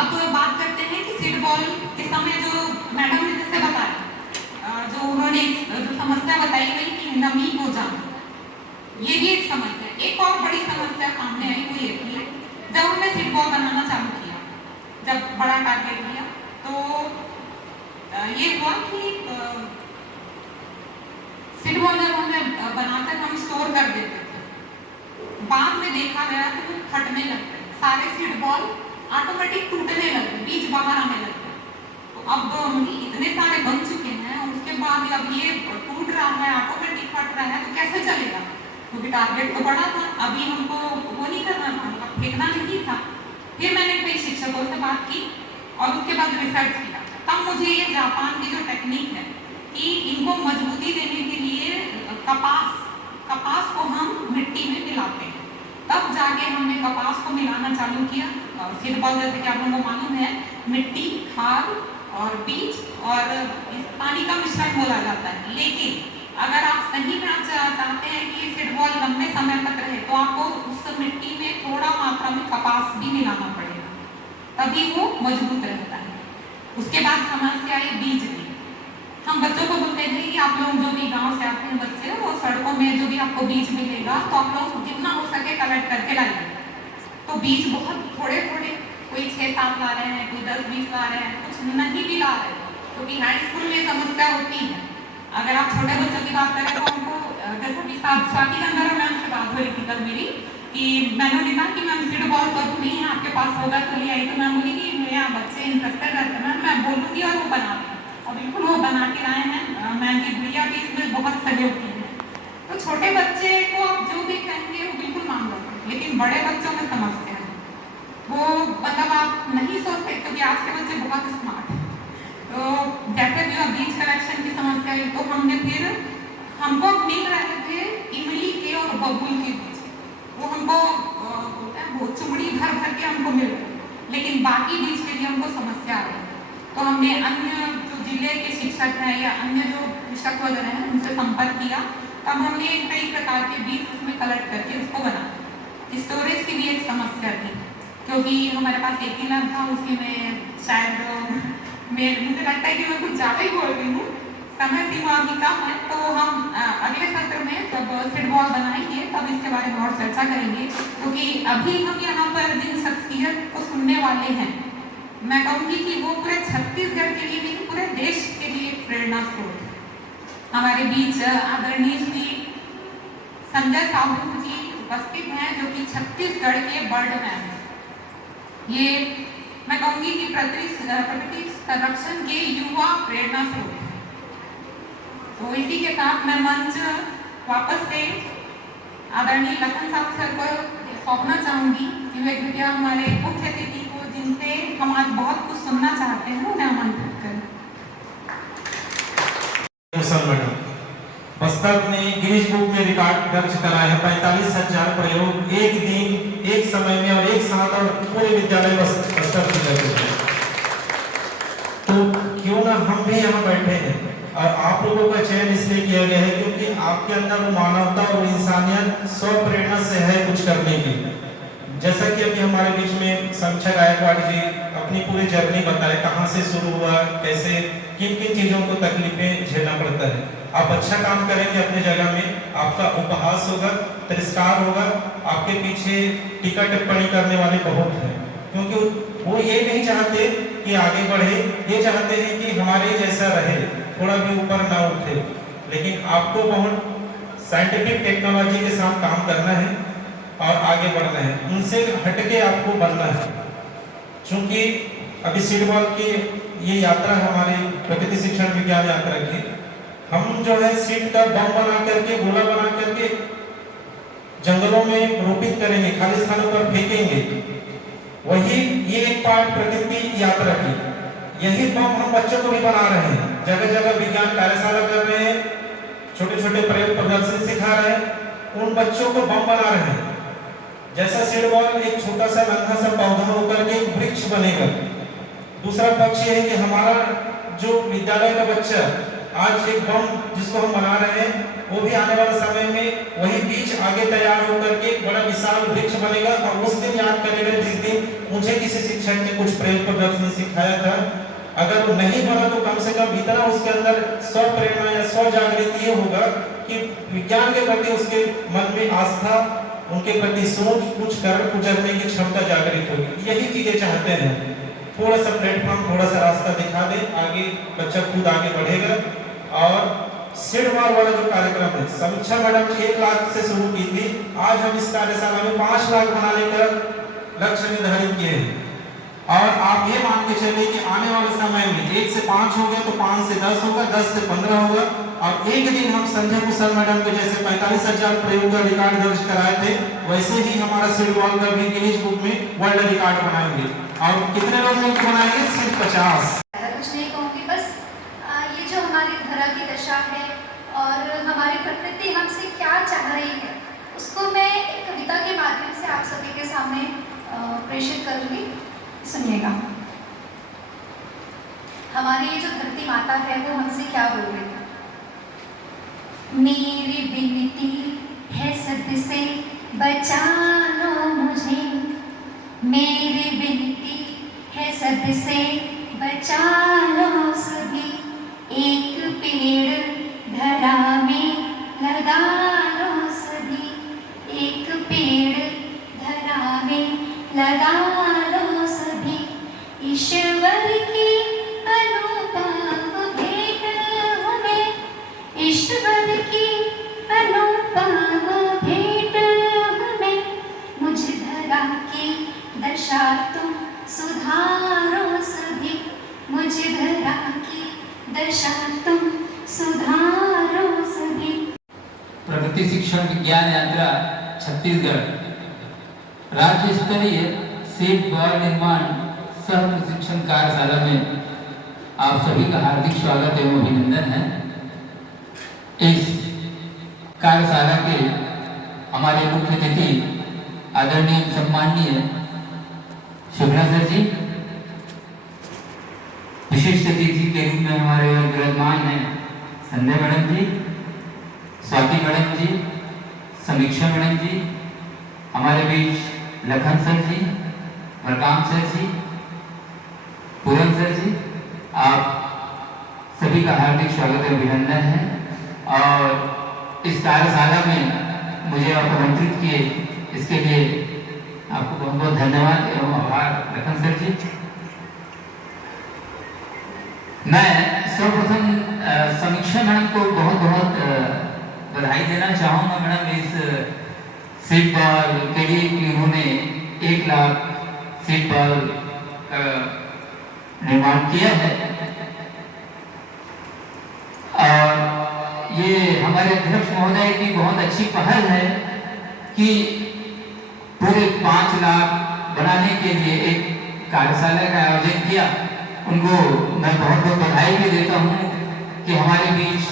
अब बात करते हैं कि सीड बॉल के समय जो मैडम ने जैसे बताया, जो उन्होंने जो समस्या बताई गई कि नमी हो जाना, ये भी एक समस्या है। एक और बड़ी समस्या सामने आई वो ये थी, जब हमने सीड बॉल बनाना चालू किया, जब बड़ा टारगेट लिया, तो ये हुआ कि सीड बॉल जब हमने बनाकर हम स्टोर कर देते थे, बाद में देखा गया कि वो फटने लग गए, सारे सीड बॉल ऑटोमेटिक टूटने लगे, बीज बाहर आने लगे। तो अब इतने सारे बन चुके हैं और उसके बाद अब ये टूट रहा है, ऑटोमेटिक फट रहा है, तो कैसे चलेगा? क्योंकि टारगेट तो बड़ा था, अभी हमको वो नहीं करना था, फेंकना नहीं था। फिर मैंने कई शिक्षकों से बात की और उसके बाद रिसर्च किया। तब मुझे ये जापान की जो टेक्निक है कि इनको मजबूती देने के लिए कपास को हम मिट्टी में मिलाते हैं, तब जाके हमने कपास को मिलाना चालू किया। सीड बॉल जैसे कि आप लोगों को मालूम है, मिट्टी, खाद और बीज और इस पानी का मिश्रण बोला जाता है। लेकिन अगर आप सही में चाहते हैं कि सीड बॉल लंबे समय तक रहे, तो आपको उस मिट्टी में थोड़ा मात्रा में कपास भी मिलाना पड़ेगा, तभी वो मजबूत रहता है। उसके बाद समस्या आई बीज की। हम बच्चों को बोलते थे कि आप लोग जो भी गांव से आते हैं बच्चे, वो सड़कों में जो भी आपको बीज मिलेगा, तो आप लोग जितना हो सके कलेक्ट करके लाइए। तो बीज बहुत थोड़े थोड़े, कोई 6-7 ला रहे हैं, कोई 10-20 ला रहे हैं, कुछ नहीं भी ला रहे हैं, क्योंकि हाई स्कूल में समस्या होती है। अगर आप छोटे बच्चों की बात करें तो उनको, जैसे कि स्वाति गंधर्व मैम से बात हो रही थी कल मेरी, कि मैंने कहा कि मैम सीड बॉल करूँ, नहीं है आपके पास होगा तो ले आई। तो मैम बोली कि मेरे यहाँ बच्चे इंटरेस्टेड रहते हैं, मैं बोलूँगी और वो बना दें, और बिल्कुल वो बना के लाए हैं। मैम की गुड़िया भी इसमें बहुत सहयोग की है। तो छोटे बच्चे को आप जो भी कहेंगे वो बिल्कुल मान लो, लेकिन बड़े बच्चों में समस्या है, वो मतलब आप नहीं सोचते, क्योंकि आज के बच्चे बहुत स्मार्ट हैं। तो जैसे भी बीज कलेक्शन की समस्या है, तो हमको मिल रहे थे इमली के और बबूल के बीज, वो हमको वो चुमड़ी भर भर के हमको मिल रहे, लेकिन बाकी बीज के लिए हमको समस्या आ रही है। तो हमने अन्य जो जिले के शिक्षक हैं या अन्य जो शिक्षक वगैरह हैं उनसे संपर्क किया, तब हमने कई प्रकार के बीज उसमें कलेक्ट करके उसको बनाया। स्टोरेज की भी एक समस्या थी, क्योंकि हमारे पास एक ही लैब था, उसी में शायद मुझे लगता है कि मैं कुछ ज़्यादा ही बोल रही हूँ, समय सीमा भी कम है। तो हम अगले सत्र में जब सीड बॉल बनाएंगे तब इसके बारे में और चर्चा करेंगे, क्योंकि अभी हम यहाँ पर जिन शख्सियत को सुनने वाले हैं, मैं कहूँगी कि वो पूरे छत्तीसगढ़ के लिए नहीं, पूरे देश के लिए एक प्रेरणा स्रोत है। हमारे बीच आदरणीय श्री संजय साहू जी उपस्थित हैं, जो कि छत्तीसगढ़ के बर्ड मैन हैं। ये मैं कहूँगी कि प्रकृति संरक्षण के युवा प्रेरणा स्रोत है। तो इसी के साथ मैं मंच वापस से आदरणीय लखन साहब सर को सौंपना चाहूँगी, कि वे कृपया हमारे मुख्य अतिथि को, जिनसे हम आज बहुत कुछ सुनना चाहते हैं, उन्हें आमंत्रित करें। मैडम, बस्तर ने गिनीज बुक में रिकॉर्ड दर्ज करा है 45,000 प्रयोग एक दिन, एक समय में और एक साथ, और पूरे विद्यालय बस्तर की लगे। तो क्यों ना हम भी यहाँ बैठे हैं, और आप लोगों का चयन इसलिए किया गया है क्योंकि आपके अंदर वो मानवता और इंसानियत स्व प्रेरणा से है कुछ करने की। जैसा कि अभी हमारे बीच में समीक्षा गायकवाड़ जी अपनी पूरी जर्नी बताए, कहाँ से शुरू हुआ, कैसे किन किन चीज़ों को तकलीफें झेलना पड़ता है। आप अच्छा काम करेंगे अपनी जगह में, आपका उपहास होगा, तिरस्कार होगा, आपके पीछे टीका टिप्पणी करने वाले बहुत हैं, क्योंकि वो ये नहीं चाहते कि आगे बढ़े, ये चाहते हैं कि हमारे जैसा रहे, थोड़ा भी ऊपर ना उठे। लेकिन आपको बहुत साइंटिफिक टेक्नोलॉजी के साथ काम करना है और आगे बढ़ना है, उनसे हटके आपको बनना है। क्योंकि अभी सीड बॉल की ये यात्रा हमारी प्रकृति शिक्षण विज्ञान यात्रा की, हम जो है सीड का बम बना करके, गोला बना करके जंगलों में रोपित करेंगे, खाली स्थानों पर फेंकेंगे। वही ये एक पार्ट प्रकृति यात्रा की, यही बम हम बच्चों को भी बना रहे हैं। जगह जगह विज्ञान कार्यशाला कर रहे हैं, छोटे छोटे प्रयोग प्रदर्शन सिखा रहे हैं, उन बच्चों को बम बना रहे हैं। जैसा सीड बॉल एक छोटा सा नन्हा सा पौधा होकर के एक वृक्ष बनेगा, दूसरा पक्ष ये है कि हमारा जो विद्यालय का बच्चा आज एक बम जिसको हम बना रहे हैं, वो भी आने वाले समय में वही बीज आगे तैयार होकर के एक बड़ा विशाल वृक्ष बनेगा। और उस दिन याद करेगा जिस दिन मुझे किसी शिक्षक ने कुछ प्रेम प्रदर्शन सिखाया था। अगर वो नहीं बना तो कम से कम इतना उसके अंदर स्व प्रेरणा या स्व जागृति ये होगा कि विज्ञान के प्रति उसके मन में आस्था, उनके प्रति सोच, कुछ कर गुजरने की क्षमता जागृत होगी। यही चीजें चाहते हैं। थोड़ा सा प्लेटफॉर्म, थोड़ा सा रास्ता दिखा दे, आगे बच्चा खुद आगे बढ़ेगा। और सीड बॉल वाला जो कार्यक्रम है, समीक्षा मैडम ने 1 लाख से शुरू की थी, आज हम इस कार्यशाला में 5 लाख बनाने का लक्ष्य निर्धारित किए हैं। और आप ये मान के चलिए कि आने वाले समय में 1 से 5 हो गया तो 5 से 10 होगा, 10 से 15 होगा। और एक दिन हम संजय कुशल मैडम को जैसे 45,000 प्रयोग का रिकॉर्ड दर्ज कराए थे, वैसे ही हमारा सीड बॉल का भी गिनीज बुक में वर्ल्ड रिकॉर्ड बनाएंगे। और कितने लोग मिलकर बनाएंगे? सिर्फ 50। कुछ नहीं कहूँगी, बस ये जो हमारी धरा की दशा है और हमारी प्रकृति हमसे क्या चाह रही है, उसको मैं एक कविता के माध्यम से आप सभी के सामने प्रेषित करूँगी। सुनिएगा। हमारी ये जो धरती माता है वो हमसे क्या बोल रही है। मेरी विनती है सबसे बचा लो मुझे, मेरी विनती है सबसे बचा लो सभी, एक पेड़ धरा में लगा लो सभी, एक पेड़ धरा में लगा लो सभी। ईश्वर की अनुपम भेंट हूँ मैं, ईश्वर की अनुपम भेंट हूँ मैं, मुझ धरा की दशा तुम सुधारो सभी, मुझ धरा की दशा तुम सुधारो सभी। प्रगति शिक्षण विज्ञान यात्रा छत्तीसगढ़ राज्य स्तरीय सीड बॉल निर्माण सह प्रशिक्षण कार्यशाला में आप सभी का हार्दिक स्वागत एवं अभिनंदन है। इस कार्यशाला के हमारे मुख्य अतिथि आदरणीय सम्माननीय शुभ्रा सर जी, विशिष्ट अतिथि के रूप में हमारे विराजमान हैं संजय मैडम जी, स्वाति मैडम जी, समीक्षा मैडम जी, हमारे बीच लखन सर जी, वरकाम सर जी, पूरन सर जी, आप सभी का हार्दिक स्वागत एवं अभिनंदन है। और इस कार्यशाला में मुझे आप आमंत्रित किए, इसके लिए आपको बहुत बहुत धन्यवाद एवं आभार लखन सर जी। मैं सर्वप्रथम समीक्षा मैडम को बहुत बहुत बधाई देना चाहूँगा मैडम इस सीड बॉल के लिए कि उन्होंने 1 लाख सीड बॉल का निर्माण किया है। और ये हमारे अध्यक्ष महोदय की बहुत अच्छी पहल है कि पूरे 5 लाख बनाने के लिए एक कार्यशाला का आयोजन किया। उनको मैं बहुत बहुत बधाई भी देता हूँ कि हमारे बीच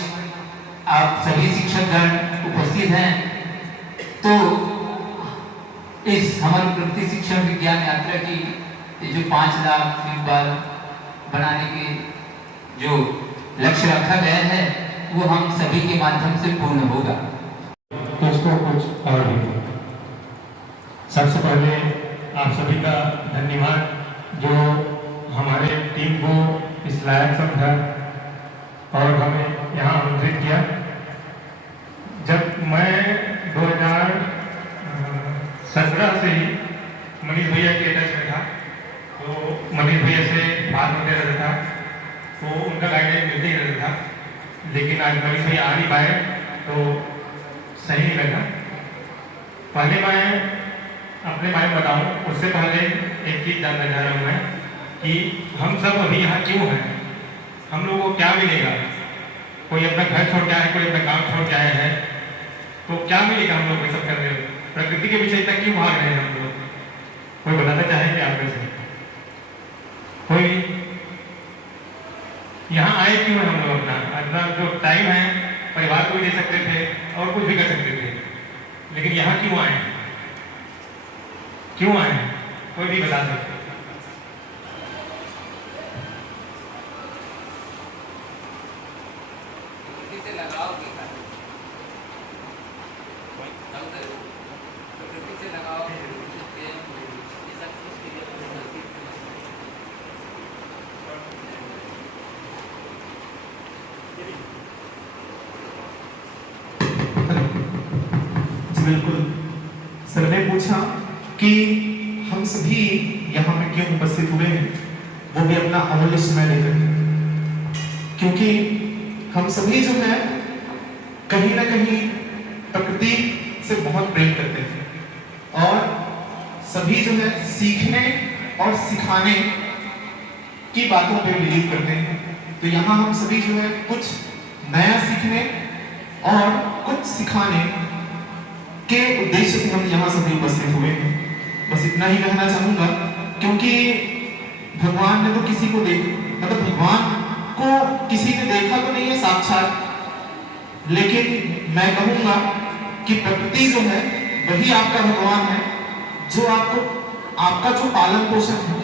आप सभी शिक्षकगण उपस्थित हैं। तो इस हमारी प्रगति शिक्षण विज्ञान यात्रा की ये जो 5 लाख सीड बॉल बनाने के जो लक्ष्य रखा गया है वो हम सभी के माध्यम से पूर्ण होगा। दोस्तों कुछ और भी, सबसे पहले आप सभी का धन्यवाद जो हमारे टीम को इस लायक समझा और हमें यहाँ आमंत्रित किया। जब मैं 2017 से ही मनीष भैया के टच में था, तो मनीष भैया से बात होते रहता था, तो उनका गाइडेंस मिलते ही रहता था। लेकिन आज मनीष भैया आ नहीं पाए तो सही नहीं लगा। पहले मैं अपने बारे में बताऊं, उससे पहले एक चीज़ जानना चाह रहा हूँ मैं कि हम सब अभी यहाँ क्यों हैं, हम लोगों को क्या मिलेगा। कोई अपना घर छोड़ के आया है, कोई अपना काम छोड़ के आया है, तो क्या मिलेगा हम लोग ये सब करने में? प्रकृति के पीछे इतना क्यों भाग रहे हैं हम लोग? कोई बताना चाहेंगे आप में से? कोई यहाँ आए क्यों हैं हम लोग? अपना जो टाइम है परिवार को भी दे सकते थे और कुछ भी कर सकते थे, लेकिन यहाँ क्यों आए हैं? क्यों आए हैं? कोई भी बता सकते? जी बिल्कुल। सर ने पूछा कि हम सभी यहाँ पे क्यों उपस्थित हुए हैं, वो भी अपना अमूल्य समय लेकर, क्योंकि हम सभी जो है कहीं ना कहीं प्रकृति से बहुत प्रेम करते हैं और सभी जो है सीखने और सिखाने की बातों पे बिलीव करते हैं। तो यहाँ हम सभी जो है कुछ नया सीखने और कुछ सिखाने के उद्देश्य से हम यहाँ सभी उपस्थित हुए हैं। बस इतना ही कहना चाहूंगा, क्योंकि भगवान ने तो किसी को मतलब भगवान को किसी ने देखा तो नहीं है साक्षात, लेकिन मैं कहूंगा कि प्रकृति जो है वही आपका भगवान है, जो आपको आपका जो पालन पोषण है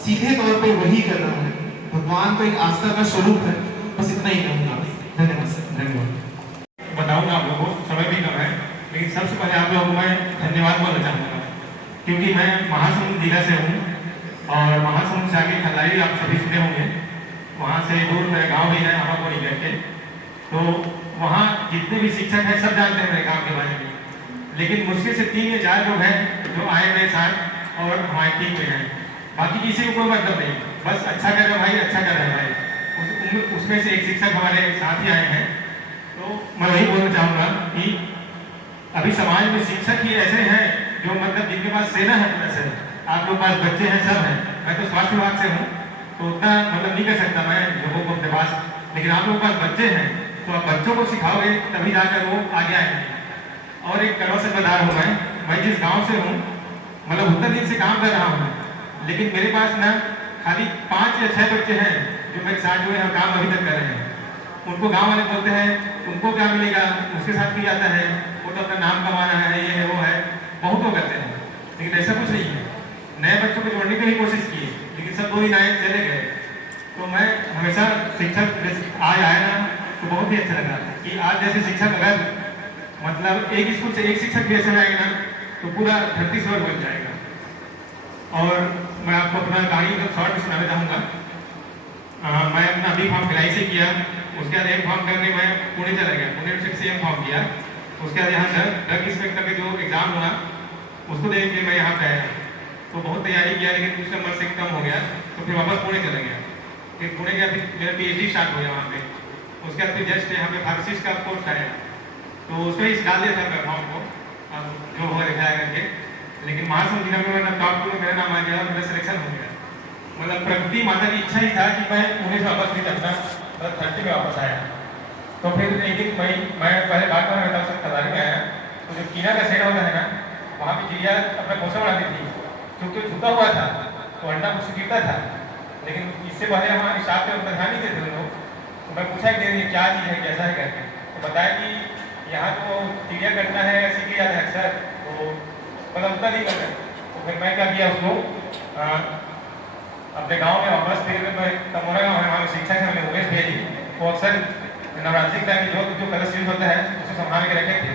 सीधे तौर पे वही कर रहा है। भगवान तो एक आस्था का स्वरूप है। बस इतना ही कहूंगा। धन्यवाद सर, धन्यवाद। बताऊंगा आप लोगों को, समय भी कम है, लेकिन सबसे पहले आप लोगों को मैं धन्यवाद बोलना चाहूँगा, क्योंकि मैं महासमुंद जिला से हूँ और महासमुंद से आगे खल्लारी आप सभी सुने होंगे, वहाँ से दूर मेरा गांव भी है हमाकोड़ी करके। तो वहाँ जितने भी शिक्षक हैं सब जानते हैं मेरे गाँव के बारे में, लेकिन मुश्किल से 3 या 4 लोग हैं जो आए मेरे साथ और हमारी टीम में हैं। बाकी किसी को कोई मतलब नहीं, बस अच्छा कर रहे भाई, अच्छा कर रहे भाई। उसमें से एक शिक्षक हमारे साथ ही आए हैं। तो मैं वही बोलना चाहूँगा कि अभी समाज में शिक्षक ही ऐसे हैं जो मतलब जिनके पास सेना है पूरा से। आप लोग पास बच्चे हैं, सब हैं। मैं तो स्वास्थ्य विभाग से हूँ, तो उतना मतलब नहीं कर सकता मैं लोगों को अपने पास, लेकिन आप लोगों के पास बच्चे हैं तो आप बच्चों को सिखाओगे तभी जाकर वो आगे आएंगे। और एक कड़वा सत्ताधार हूँ मैं जिस गाँव से हूँ, मतलब उतना दिन से काम कर रहा हूँ, लेकिन मेरे पास ना खाली 5 या 6 बच्चे हैं जो मेरे साथ जो है काम अभी तक कर रहे हैं। उनको गांव वाले बोलते हैं उनको क्या मिलेगा, उसके साथ भी जाता है, वो तो अपना नाम कमाना है, ये है वो है, बहुत लोग करते हैं, लेकिन ऐसा कुछ नहीं है। नए बच्चों को जोड़ने की भी कोशिश की, लेकिन सब 2 दिन आए चले गए। तो मैं हमेशा शिक्षक आज आया ना तो बहुत ही अच्छा लगा कि आज जैसे शिक्षक अगर मतलब एक स्कूल से एक शिक्षक भी ऐसे आएगा ना तो पूरा धरती स्वर्ग बन जाएगा। और मैं आपको अपना कहानी एकदम शॉर्ट में सुनाना चाहूँगा। मैं अपना बी फॉर्म भिलाई से किया, उसके बाद एम फॉर्म करने मैं पुणे चला गया, पुणे से एम फॉर्म किया। उसके बाद यहाँ ड्रग इंस्पेक्टर का जो एग्जाम हुआ उसको देख के मैं यहाँ पे आया, तो बहुत तैयारी किया, लेकिन कुछ नंबर से कम हो गया, तो फिर वापस पुणे चला गया। फिर पुणे गया, फिर मेरा PhD स्टार्ट हो गया वहाँ पे। उसके बाद फिर जस्ट यहाँ पे फार्मासिस्ट का कोर्स आया, तो उसमें ही डाल दिया था मैं फॉर्म को, अब जो हो दिखाया करके। लेकिन महासमुंद जिला में मैंने टॉप 2 में मेरा नाम आ गया, मेरा सिलेक्शन हो गया। मतलब प्रकृति माता की इच्छा ही था कि मैं पुणे से वापस नहीं जाता, मतलब 30 में वापस आया। तो फिर एक दिन मैं पहले बात कर रहा था, उससे खदारी में आया, तो जो कीना का सेट होता है ना, वहाँ पे चिड़िया अपना घोंसला बनाती थी, क्योंकि छुपा हुआ था तो अंडा कुछ गिरता था। लेकिन इससे पहले हमारे स्टाफ पे उतना ध्यान नहीं देते थे लोग। तो मैं पूछा कि ये क्या चीज़ है, कैसा है करके, तो बताया कि यहाँ तो चिड़िया कटना है, सीखी जाता है अक्सर, तो मतलब उतना नहीं करते। तो फिर मैं क्या किया, उसको अपने गांव में वापस फिर मैं तमोरा गाँव हमारे शिक्षक है, हमने उमेश भेजी। वो अक्सर नवरात्रि का जो कलश यूज होता है उसे संभाल के रखे थे,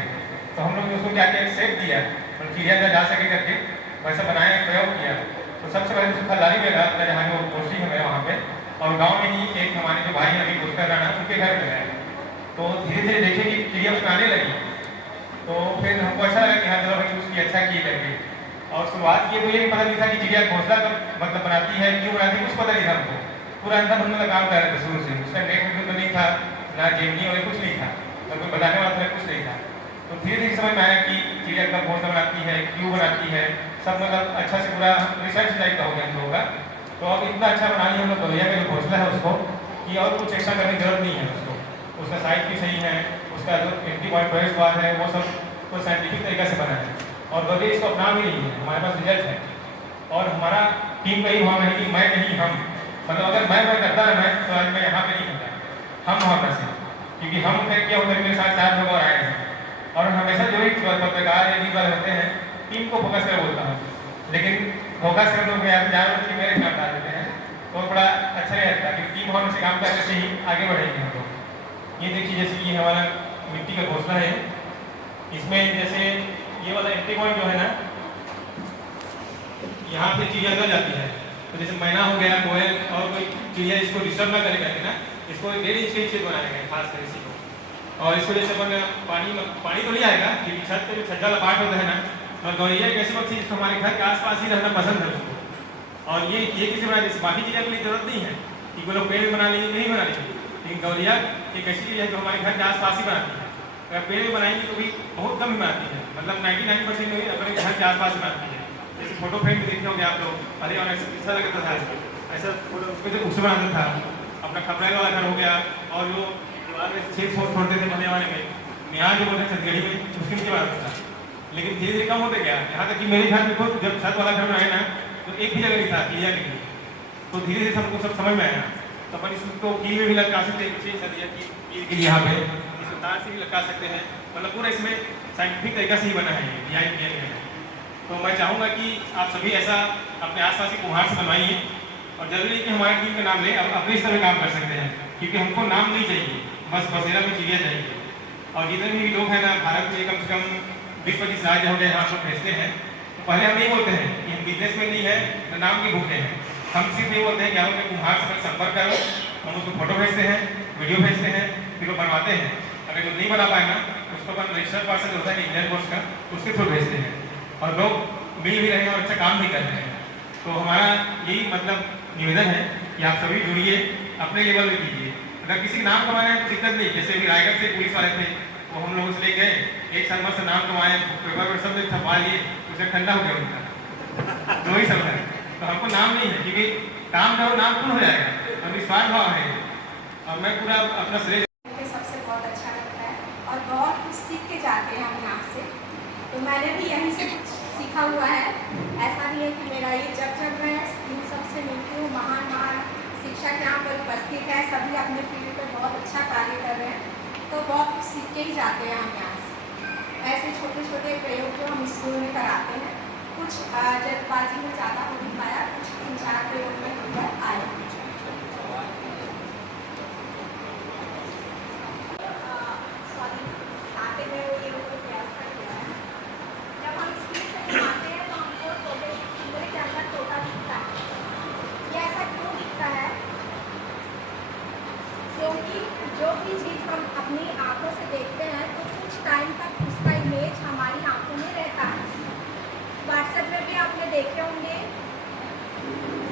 तो हम लोग ने उसको क्या किया, एक सेट दिया और चिड़िया का जा सके करके वैसा बनाया, प्रयोग किया। तो सबसे पहले उसको खल्लारी में गया, जहाँ वो पोस्टिंग है मेरा वहाँ पे, और गाँव में ही एक हमारे जो भाई अभी पुष्कर राणा उनके घर में गया। तो धीरे धीरे देखे कि चिड़िया उसमें आने लगी, तो फिर हमको अच्छा लगा कि हाँ चलो भाई उसकी अच्छा की करके। और शुरुआत की तो ये नहीं पता नहीं था कि चिड़िया घोंसला मतलब बनाती है, क्यों बनाती है, कुछ पता नहीं था हमको। पूरा अंदर भरने का काम कर रहे थे शुरू से, उसका नेट तो नहीं था, ना जेमनी और कुछ नहीं था, और कोई बताने वाला था कुछ नहीं था। तो धीरे धीरे समझ में आया कि चिड़िया कब घोंसला बनाती है, क्यों बनाती है, सब मतलब अच्छा से पूरा रिसर्च टाइप का हो गया हम लोगों का। तो अब इतना अच्छा बना लिया हम लोग गौरैया का जो घोंसला है उसको, कि और कुछ एक्स्ट्रा करने की जरूरत नहीं है उसको। उसका साइज भी सही है, उसका जो एंट्री पॉइंट प्रवेश द्वार है वो सब तो साइंटिफिक तरीका से बना है, और गौरैया इसको अपना भी नहीं है, हमारे पास रिजल्ट है। और हमारा टीम का ही भाव है कि मैं नहीं हम, मतलब अगर मैं करता है मैं तो आज मैं यहाँ पे नहीं होता, हम वहाँ पर से, क्योंकि हम क्या होता है मेरे साथ 4 लोग और आए हैं, और हमेशा जो एक पत्रकार या न्यूज़ वाले होते हैं, टीम को फोकस कर बोलता हूँ, लेकिन फोकस कर लोग यार जानवर की मेरे काम डाल देते हैं तो बड़ा अच्छा नहीं लगता कि टीम भावना से काम करने से ही आगे बढ़ेंगे हम लोग। ये देखिए जैसे कि हमारा मिट्टी का घोंसला है, इसमें जैसे ये वाला एंट्री पॉइंट जो है ना, यहाँ पे चिड़िया अंदर जाती है, तो जैसे मैना हो गया, कोयल और कोई चिड़िया इसको डिस्टर्ब ना करे करके ना, इसको 1.5 इंच के नीचे बनाया गया खास कर इसी को। और इसको जैसे अपन पानी तो नहीं आएगा क्योंकि छत पे जो छज्जा वाला पार्ट होता है ना, और गौरैया एक ऐसी पक्षी जिसको हमारे घर के आसपास ही रहना पसंद है उसको। और ये किसी बना, जैसे बाकी चिड़िया के लिए जरूरत नहीं है कि कोई लोग पेड़ बना लेंगे, नहीं बना लेंगे, लेकिन गौरैया एक ऐसी चीज़ है जो हमारे घर के आसपास ही बनाती है। अगर पेड़ में बनाएंगे तो भी बहुत कम ही बनाती है, मतलब 99% ही अपने घर के आसपास ही बनाती है। जैसे फोटो फ्रेम में देखे होंगे आप लोग, अरे और ऐसा लगता था ऐसा फोटो उसमें उससे बनाता था। अपना खपरेल वाला घर हो गया, और जो दीवार में 6 छोड़ते थे पहले जमाने में, यहाँ जो बोलते हैं छतगढ़ी में, उसके नीचे बनाता था। लेकिन धीरे धीरे कम होते गया, यहाँ तक कि मेरे घर में खुद जब छत वाला घर बनाया ना, तो एक भी जगह नहीं था चिड़िया के लिए। तो धीरे धीरे सबको सब समझ में आया, तो अपन इसको कील में भी लटका सकते हैं, पीछे सदिया की कील के लिए यहाँ पे इसको तार से भी लटका सकते हैं, मतलब पूरा इसमें साइंटिफिक तरीका से ही बना है, ये डिजाइन किया गया है। तो मैं चाहूँगा कि आप सभी ऐसा अपने आसपास की कुम्हार से बनवाइए, और जरूरी कि हमारी टीम का नाम ले, अब अपने स्तर में काम कर सकते हैं, क्योंकि हमको नाम नहीं चाहिए, बस बसेरा में चिड़िया चाहिए। और जितने भी लोग हैं ना भारत में, कम से कम 20-25 राज्य हो गए जहाँ पर भेजते हैं, तो पहले हम नहीं बोलते हैं कि हम बिजनेस में नहीं है, तो नाम की भूखे हैं। हम सिर्फ ये बोलते हैं कि हम कुम्हार से संपर्क करो, हम उसको फोटो भेजते हैं, वीडियो भेजते हैं, फिर वो बनवाते हैं। अगर जो नहीं बना पाएगा उसको अपन रजिस्टर्ड पर्सन होता है इंजीनियर कोर्स का, उसके थ्रू भेजते हैं, और लोग मिल भी रहे हैं और अच्छा काम भी कर रहे हैं। तो हमारा यही मतलब निवेदन है कि आप सभी जुड़िए, अपने लेवल में कीजिए। अगर किसी का नाम कमाना है तो दिक्कत नहीं, जैसे अभी रायगढ़ से पुलिस वाले थे, वो हम लोगों से ले गए, एक साल मस्त नाम कमाए, पेपर पर सब छपवा लिए, उसे ठंडा हो गया उनका, तो वही सब है। तो हमको नाम नहीं है, क्योंकि काम करो नाम पूर्ण हो जाएगा, और विश्वास भाव है। और मैं पूरा अपना श्रेय सबसे बहुत अच्छा लगता है, और बहुत कुछ सीख के जाते हैं हम यहाँ से। तो मैंने भी यहीं से कुछ सीखा हुआ है। ऐसा नहीं है कि मेरा ये जब मैं इन सबसे मिलती हूँ, महान महान शिक्षक यहाँ पर उपस्थित है, सभी अपने फील्ड पर बहुत अच्छा कार्य कर रहे हैं, तो बहुत कुछ सीख के ही जाते हैं हम यहाँ से। ऐसे छोटे छोटे प्रयोग जो हम स्कूल में कराते हैं, कुछ जल्दबाजी में ज़्यादा हो नहीं पाया, कुछ 3-4 प्रयोग में होकर आए। आते में ये प्रयास कर दिया है। जब हम स्कूल से आते हैं तो हमको तोते के अंदर तोता दिखता है। ये ऐसा क्यों दिखता है? क्योंकि जो भी चीज़ हम अपनी आंखों से देखते हैं तो कुछ टाइम तक उसका इमेज हमारी आंखों में रहता है। व्हाट्सएप में भी आपने देखे होंगे,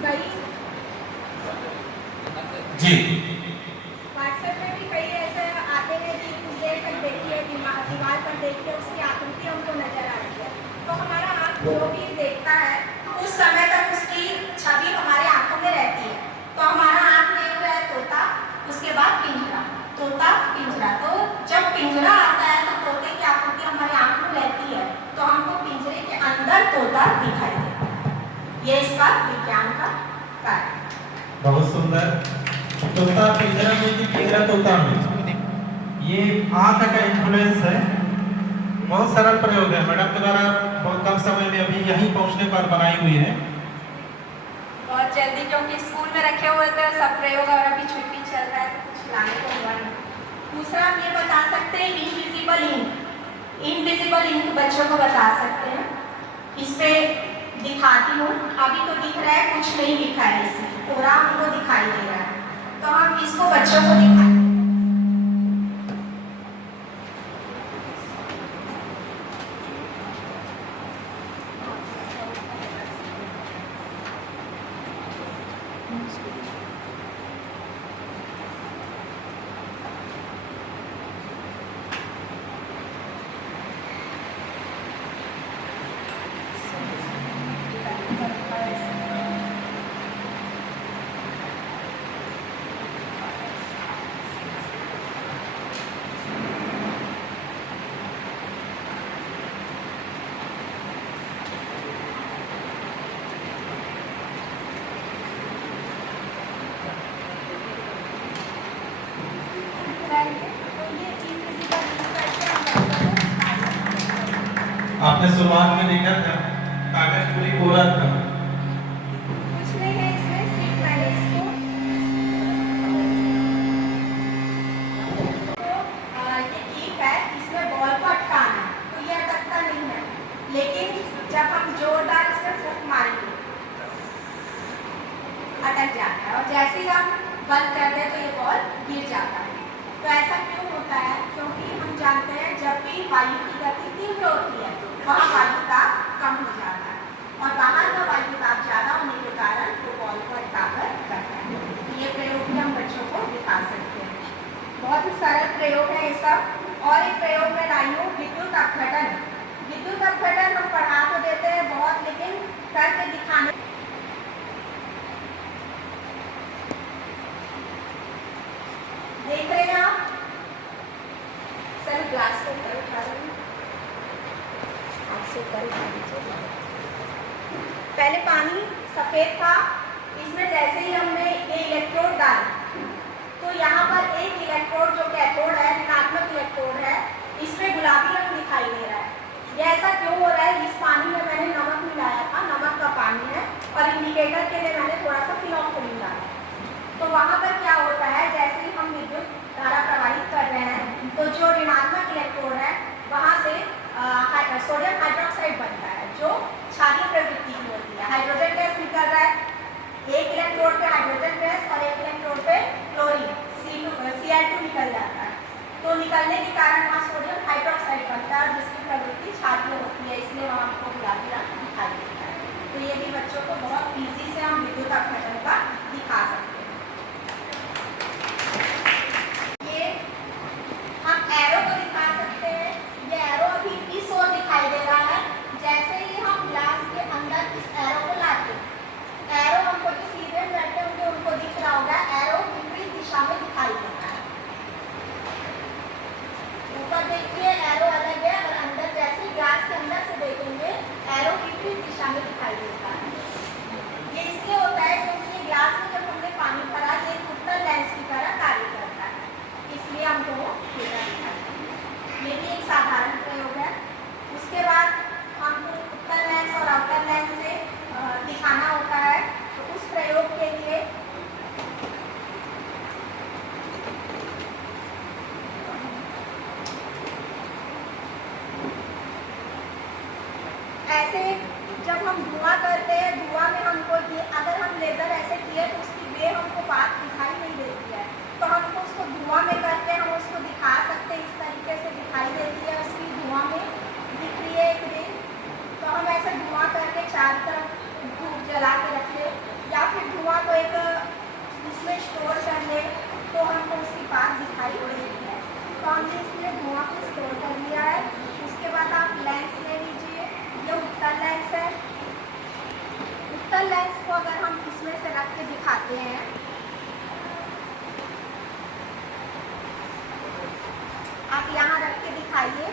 सही जी, व्हाट्सएप में भी कई ऐसे आते हैं कि कुछ देर तक देखिए, दीवार पर देखिए, उसकी आकृति हमको नजर आती है। तो हमारा आँख जो भी देखता है उस समय तक उसकी छवि हमारे आंखों में रहती है। तो हमारा आँख देख रहा है तोता, उसके बाद पिंजरा, तोता पिंजरा। तो जब पिंजरा आता है तो तोते की आकृति हमारे आँख में रहती है, तो हमको पिंजरे के अंदर तोता दिखाई देता है। ये इसका विज्ञान का कार्य। बहुत सुंदर। तोता पिंजरा में कि पिंजरा तोता में, ये आँख का इन्फ्लुएंस है। बहुत सरल प्रयोग है, मैडम के द्वारा बहुत कम समय में अभी यहीं पहुंचने पर बनाई हुई है। बहुत जल्दी, क्योंकि स्कूल में रखे हुए थे सब प्रयोग, और अभी छुट्टी चल रहा है तो कुछ लाने को हुआ नहीं। दूसरा हम ये बता सकते हैं इनविजिबल इंक। इनविजिबल इंक बच्चों को बता सकते हैं। इस पे दिखाती हूँ, अभी तो दिख रहा है, कुछ नहीं लिखा है, इसमें पूरा हमको दिखाई दे रहा है, तो हम इसको बच्चों को दिखाते हैं। आपने शुरुआत में देखा था कागज पूरी कोरा था। कुछ नहीं है इसमें, सिर्फ मैंने इसको ये कीप है, इसमें बॉल को अटकाना है, तो ये अटकता नहीं है, लेकिन जब हम जोरदार इसमें फूंक मारेंगे अटक जाता है, और जैसे ही हम बंद कर दें तो ये बॉल गिर जाता है। तो ऐसा क्यों होता है? क्योंकि हम जानते हैं जब भी वायु की गति तीव्र होती है वहाँ वायु दाब कम हो जाता है, और बाहर का वायु दाब ज़्यादा होने के कारण वो बॉल को अटकाकर करता है। तो ये प्रयोग भी हम बच्चों को दिखा सकते हैं। बहुत ही सरल प्रयोग है ये सब। और एक प्रयोग में लाई हूँ विद्युत अपघटन। विद्युत अपघटन हम पढ़ा तो देते हैं बहुत, लेकिन करके दिखाने देख रहे हैं आप? सर ग्लास को ऊपर उठा रहे हैं, हाथ से ऊपर उठा दीजिए। पहले पानी सफ़ेद था, इसमें जैसे ही हमने ये इलेक्ट्रोड डाला तो यहाँ पर एक इलेक्ट्रोड जो कैथोड है, ऋणात्मक इलेक्ट्रोड है, इसमें गुलाबी रंग दिखाई दे रहा है। ये ऐसा क्यों हो रहा है? इस पानी में मैंने नमक मिलाया था, नमक का पानी है, और इंडिकेटर के लिए मैंने थोड़ा सा फिनोक्सिलिन डाला। तो वहाँ पर क्या होता है, जैसे ही हम विद्युत धारा प्रवाहित कर रहे हैं तो जो ऋणात्मक इलेक्ट्रोड है वहाँ से सोडियम हाइड्रोक्साइड बनता है, जो क्षारीय प्रवृत्ति की होती है। हाइड्रोजन गैस निकल रहा है, एक इलेक्ट्रोड पे हाइड्रोजन गैस और एक इलेक्ट्रोड पे क्लोरीन Cl2 निकल जाता है। तो निकलने के कारण वहाँ सोडियम हाइड्रोक्साइड बनता है, जिसकी प्रवृत्ति क्षारीय होती है, इसलिए वहाँ हमको गुलाबी रंग दिखाई देता है। तो ये भी बच्चों को बहुत ईजी से हम विद्युत अपघटन का दिखा सकते हैं। हम एरो को दिखा सकते हैं। ये एरो अभी इस ओर दिखाई दे रहा है। जैसे ही हम ग्लास के अंदर इस एरो को लाते, एरो हमको जो सीधे बैठे होंगे उनको दिख रहा होगा, एरो विपरीत दिशा में दिखाई देता है। ऊपर देखिए एरो अलग है, और अंदर जैसे ग्लास के अंदर से देखेंगे एरो विपरीत दिशा में दिखाई देता है। ये इसलिए होता है क्योंकि ग्लास में जब हमने पानी भरा, ये उत्तल लेंस की तरह कार्य करता है, इसलिए हमको वो दिखता है। ये भी एक साधारण प्रयोग है। उसके बाद हमको उत्तल लेंस और अवतल लेंस से दिखाना होता है। तो उस प्रयोग के लिए ऐसे जब हम धुआं करते हैं, धुआं में हमको ये अगर हम लेज़र ऐसे किए तो उसकी वे हमको बात दिखाई नहीं देती है, तो हमको उसको धुआं में करके हम उसको दिखा सकते हैं। इस तरीके से दिखाई देती है, उसकी धुआं में दिख रही है एक रे। तो हम ऐसे धुआं करके चारों तरफ धूप जला के रख ले, या फिर धुआं को एक इसमें स्टोर कर ले, तो हमको उसकी बात दिखाई दे रही है। तो हमने इसमें धुआं को स्टोर कर लिया है। उसके बाद आप लेंस ले लीजिए, ये उत्तल लेंस है। उत्तल लेंस को अगर हम इसमें से रख के दिखाते हैं, आप यहाँ रख के दिखाइए।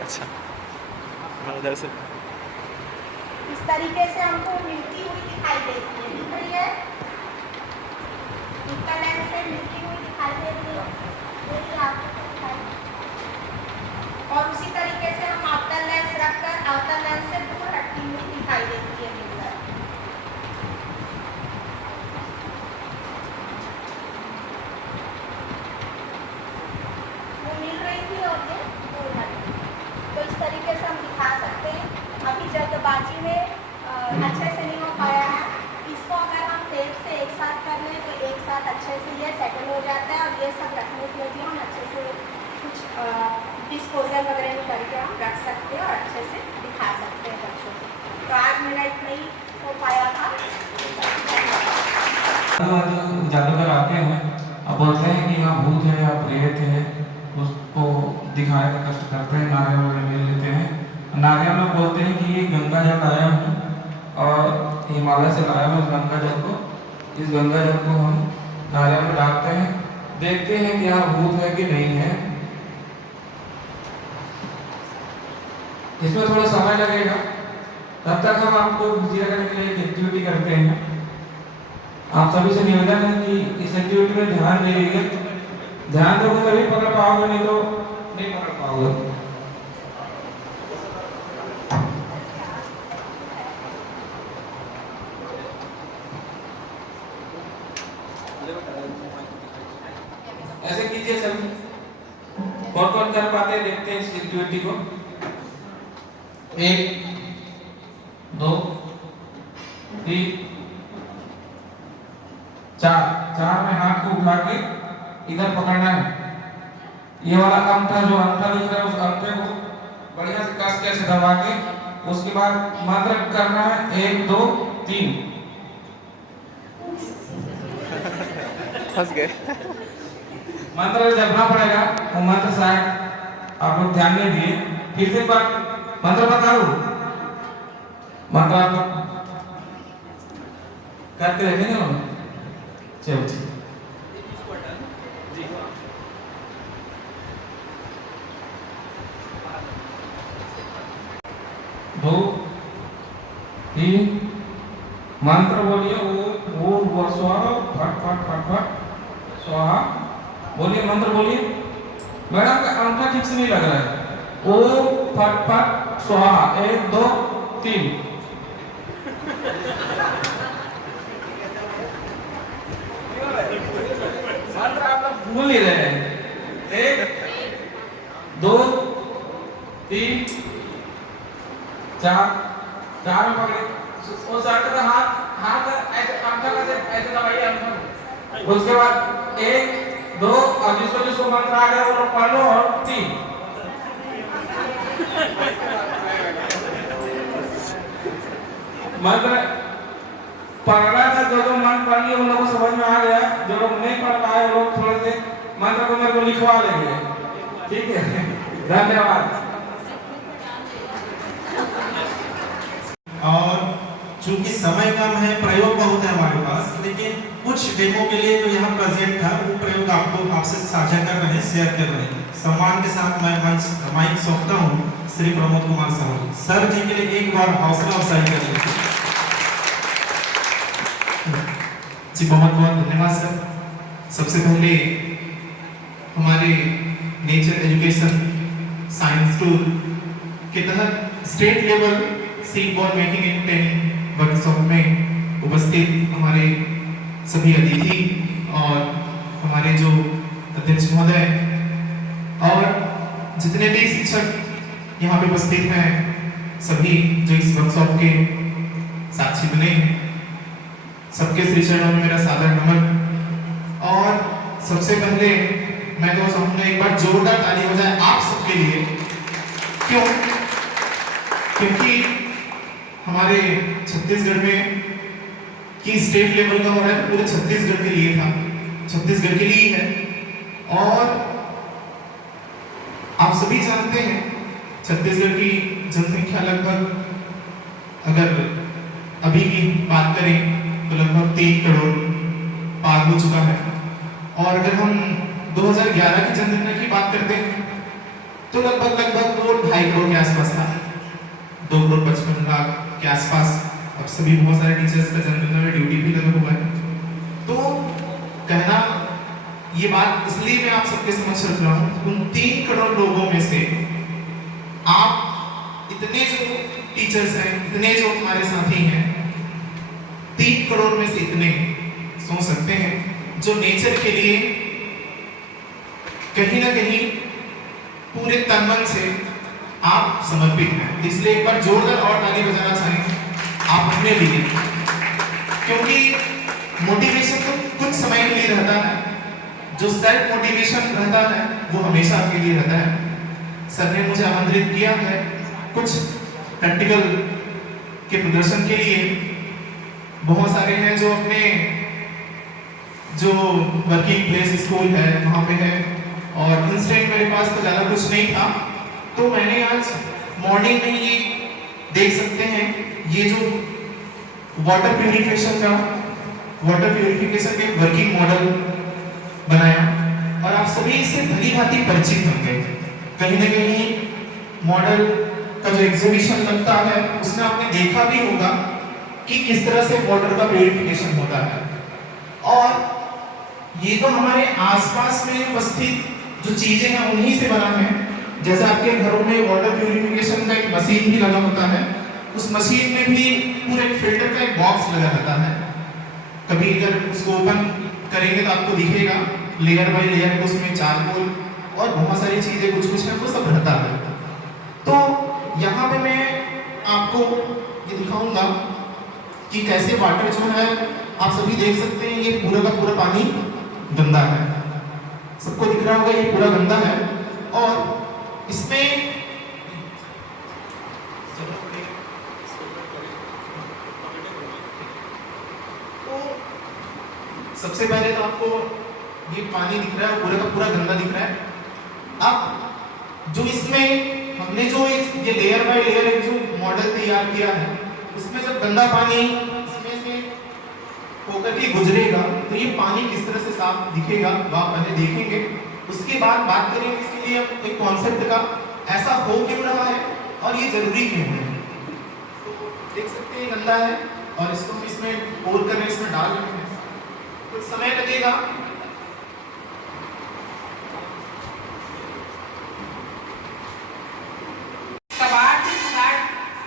अच्छा, मैं उधर से इस तरीके से हमको मिलती हुई दिखाई देती है, दिख रही है? उत्तल लेंस से मिलती हुई दिखाई दे रही है, देखिए आपको दिखाई। और उसी तरीके से हम अवतल लेंस रखकर अवतल लेंस से दूर हटती हुई दिखाई देती है लेज़र। वो मिल रही थी और ये दूर हटी। तो इस तरीके से हम दिखा सकते हैं। अभी जल्दबाजी में अच्छे से नहीं हो पाया है। इसको अगर हम टेप से एक साथ कर लें तो एक साथ अच्छे से ये सेटल हो जाता है, और ये सब रखने के लिए भी हम अच्छे से कुछ डिस्पोजल वगैरह में करके हम रख सकते हैं और अच्छे से दिखा सकते हैं बच्चों को। तो आज मेरा इतना ही हो पाया था। जादूगर आते हैं अब बोलते हैं कि यहाँ भूत है या प्रेत है, उसको दिखाने का कष्ट करते हैं, नारियल वगैरह ले लेते हैं। नारियल में बोलते हैं कि ये गंगा जल लाया हूँ और हिमालय से लाया हूँ इस गंगा जल को। इस गंगा जल को हम नारियल में डालते हैं, देखते हैं कि यहाँ भूत है कि नहीं है। इसमें थोड़ा समय लगेगा, तब तक हम आपको खुशी करने के लिए एक एक्टिविटी करते हैं। आप सभी से निवेदन है कि इस एक्टिविटी में ध्यान दीजिए। ध्यान तो तभी पकड़ पाओगे, नहीं तो नहीं पकड़ पाओगे। ऐसे कीजिए सभी, कौन कौन कर पाते हैं देखते हैं इस एक्टिविटी को। 1 2 3 4 में हाथ को उठा के इधर पकड़ना है। ये वाला अंगूठा जो अंगूठा दिख रहा है उस अंगूठे को बढ़िया से कस के ऐसे दबा के उसके बाद मंत्र करना है 1 2 3। फंस गए। मंत्र जपना पड़ेगा, वो मंत्र शायद आप लोग ध्यान नहीं दिए। फिर से बार मंत्र बताओ, मंत्र आप करते रहेंगे ना। चलो जी, दो तीन मंत्र बोलिए। वो स्वाहा फट फट फट फट स्वाहा बोलिए, मंत्र बोलिए। मैडम का अंगूठा ठीक से नहीं लग रहा है। ओम फट फट स्वाहा 1 2 3। मंत्र आप लोग भूल नहीं रहे हैं। 1 2 3 4 में पकड़े। उस अंगूठे का हाथ ऐसे अंगूठा ऐसे दबाइए अंगूठा। उसके बाद 1 2 और जिसको मंत्र आ गया वो लोग पढ़ लो और 3। मंत्र पढ़ना था, जो मंत्र पढ़ लिए उन लोगों को समझ में आ गया। जो लोग नहीं पढ़ पाए वो लोग थोड़े से मंत्र को मेरे को लिखवा लेंगे, ठीक है। धन्यवाद। और चूंकि समय कम है, प्रयोग बहुत है हमारे पास, लेकिन कुछ डेमो के लिए जो यहाँ प्रेजेंट था वो प्रयोग आपको आपसे साझा कर रहे हैं, शेयर कर रहे हैं। सम्मान के साथ मैं माइक सौंपता हूँ श्री प्रमोद कुमार सर जी के लिए एक बार हौसला अफजाई कर लीजिए। जी बहुत बहुत धन्यवाद सर। सबसे पहले हमारे नेचर एजुकेशन साइंस टूर के तहत state level seed ball making and training workshop में उपस्थित हमारे सभी अतिथि और हमारे जो अध्यक्ष महोदय और जितने भी शिक्षक यहाँ पे उपस्थित हैं, सभी जो इस वर्कशॉप के साक्षी बने हैं, सबके श्री चरणों में मेरा सादर नमन। और सबसे पहले मैं तो चाहूंगा एक बार जोरदार ताली हो जाए आप सबके लिए। क्यों? क्योंकि हमारे छत्तीसगढ़ में कि स्टेट लेवल का हो रहा है, पूरे छत्तीसगढ़ के लिए था, छत्तीसगढ़ के लिए है। और आप सभी जानते हैं छत्तीसगढ़ की जनसंख्या लगभग, अगर अभी की बात करें तो लगभग 3 करोड़ पार हो चुका है। और अगर हम 2011 की जनगणना की बात करते हैं तो लगभग 2-2.5 करोड़ के आसपास था, 2,55,00,000 के आसपास। अब सभी बहुत सारे टीचर्स का जनगणना में ड्यूटी भी लगा हुआ है। तो कहना ये बात इसलिए मैं आप सबके समक्ष रख रहा हूँ, उन 3 करोड़ लोगों में से आप इतने जो टीचर्स हैं, इतने जो हमारे साथी हैं, 3 करोड़ में से इतने सोच सकते हैं जो नेचर के लिए कहीं ना कहीं पूरे तन मन से आप समर्पित हैं। इसलिए एक बार जोरदार और ताली बजाना चाहेंगे आप अपने लिए, क्योंकि मोटिवेशन तो कुछ समय के लिए रहता है, जो सेल्फ मोटिवेशन रहता है वो हमेशा आपके लिए रहता है। सर ने मुझे आमंत्रित किया है कुछ प्रैक्टिकल के प्रदर्शन के लिए। बहुत सारे हैं जो अपने जो वर्किंग प्लेस स्कूल है वहाँ पे है, और इंस्टेंट मेरे पास तो ज़्यादा कुछ नहीं था, तो मैंने आज मॉर्निंग में ये देख सकते हैं ये जो वाटर प्यूरिफिकेशन के वर्किंग मॉडल बनाया, और आप सभी इससे भली भांति परिचित होंगे। कहीं ना कहीं मॉडल का जो एग्जीबिशन लगता है उसमें आपने देखा भी होगा कि किस तरह से वाटर का प्यूरिफिकेशन होता है। और ये तो हमारे आसपास में उपस्थित जो चीजें हैं उन्हीं से बना है। जैसे आपके घरों में वाटर प्यूरिफिकेशन का एक मशीन भी लगा होता है, उस मशीन में भी पूरे फिल्टर का एक बॉक्स लगा रहता है। कभी अगर उसको ओपन करेंगे तो आपको दिखेगा लेयर बाय लेयर, उसमें चारकोल और बहुत सारी चीजें कुछ है वो सब रहता है। तो यहाँ पे मैं आपको ये दिखाऊंगा कि कैसे वाटर जो है, आप सभी देख सकते हैं ये पूरा का पूरा पानी गंदा है, सबको दिख रहा होगा ये पूरा गंदा है। और इसमें तो सबसे पहले तो आपको ये पानी दिख रहा है पूरा का पूरा गंदा दिख रहा है। अब जो इसमें हमने जो ये लेयर बाय लेयर एक जो मॉडल तैयार किया है, उसमें जब गंदा पानी इसमें से होकर के गुजरेगा तो ये पानी किस तरह से साफ दिखेगा वो आप पहले देखेंगे। उसके बाद बात करेंगे इसके लिए एक कॉन्सेप्ट का, ऐसा हो क्यों रहा है और ये जरूरी क्यों है। तो देख सकते हैं गंदा है और इसको हम इसमें पोर कर रहे हैं, इसमें डाल रहे हैं, कुछ समय लगेगा।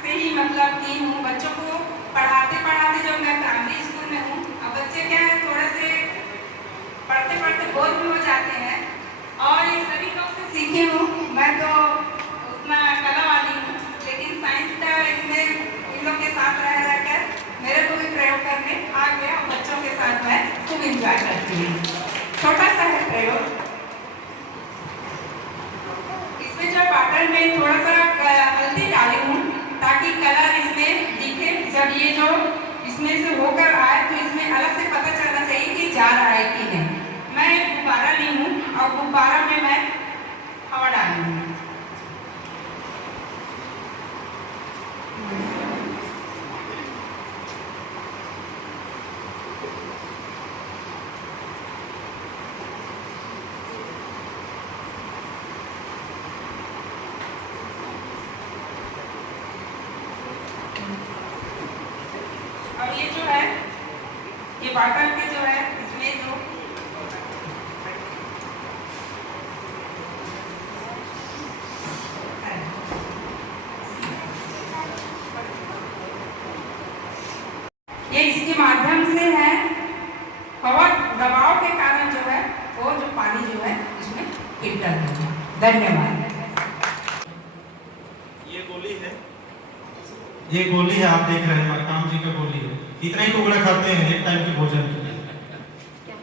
से ही मतलब की हूँ, बच्चों को पढ़ाते पढ़ाते जब मैं प्राइमरी स्कूल में हूँ, अब बच्चे क्या है थोड़े से पढ़ते पढ़ते बोर भी हो जाते हैं और ये सभी लोग से सीखी हूँ। मैं तो उतना कला वाली हूँ, लेकिन साइंस का इसमें इन लोग के साथ रह रहकर मेरे को भी प्रयोग करने आ गया और बच्चों के साथ मैं खूब इंजॉय करती हूँ। छोटा सा है प्रयोग। इसमें जो वाटर में थोड़ा सा हल्दी डाली हूँ ताकि कलर इसमें दिखे। जब ये जो इसमें से होकर आए तो इसमें अलग से पता चलना चाहिए कि जा रहा है कि नहीं। मैं एक गुब्बारा ली हूँ और गुब्बारा में मैं हवा डाली हूँ। और ये जो है ये वाटर के जो है इसमें जो ये इसके माध्यम से है, हवा दबाव के कारण जो है वो जो पानी जो है इसमें फिल्टर है। धन्यवाद। ये गोली है, आप देख रहे हैं मरकाम जी का गोली है। इतना ही टुकड़ा खाते हैं एक टाइम के भोजन में।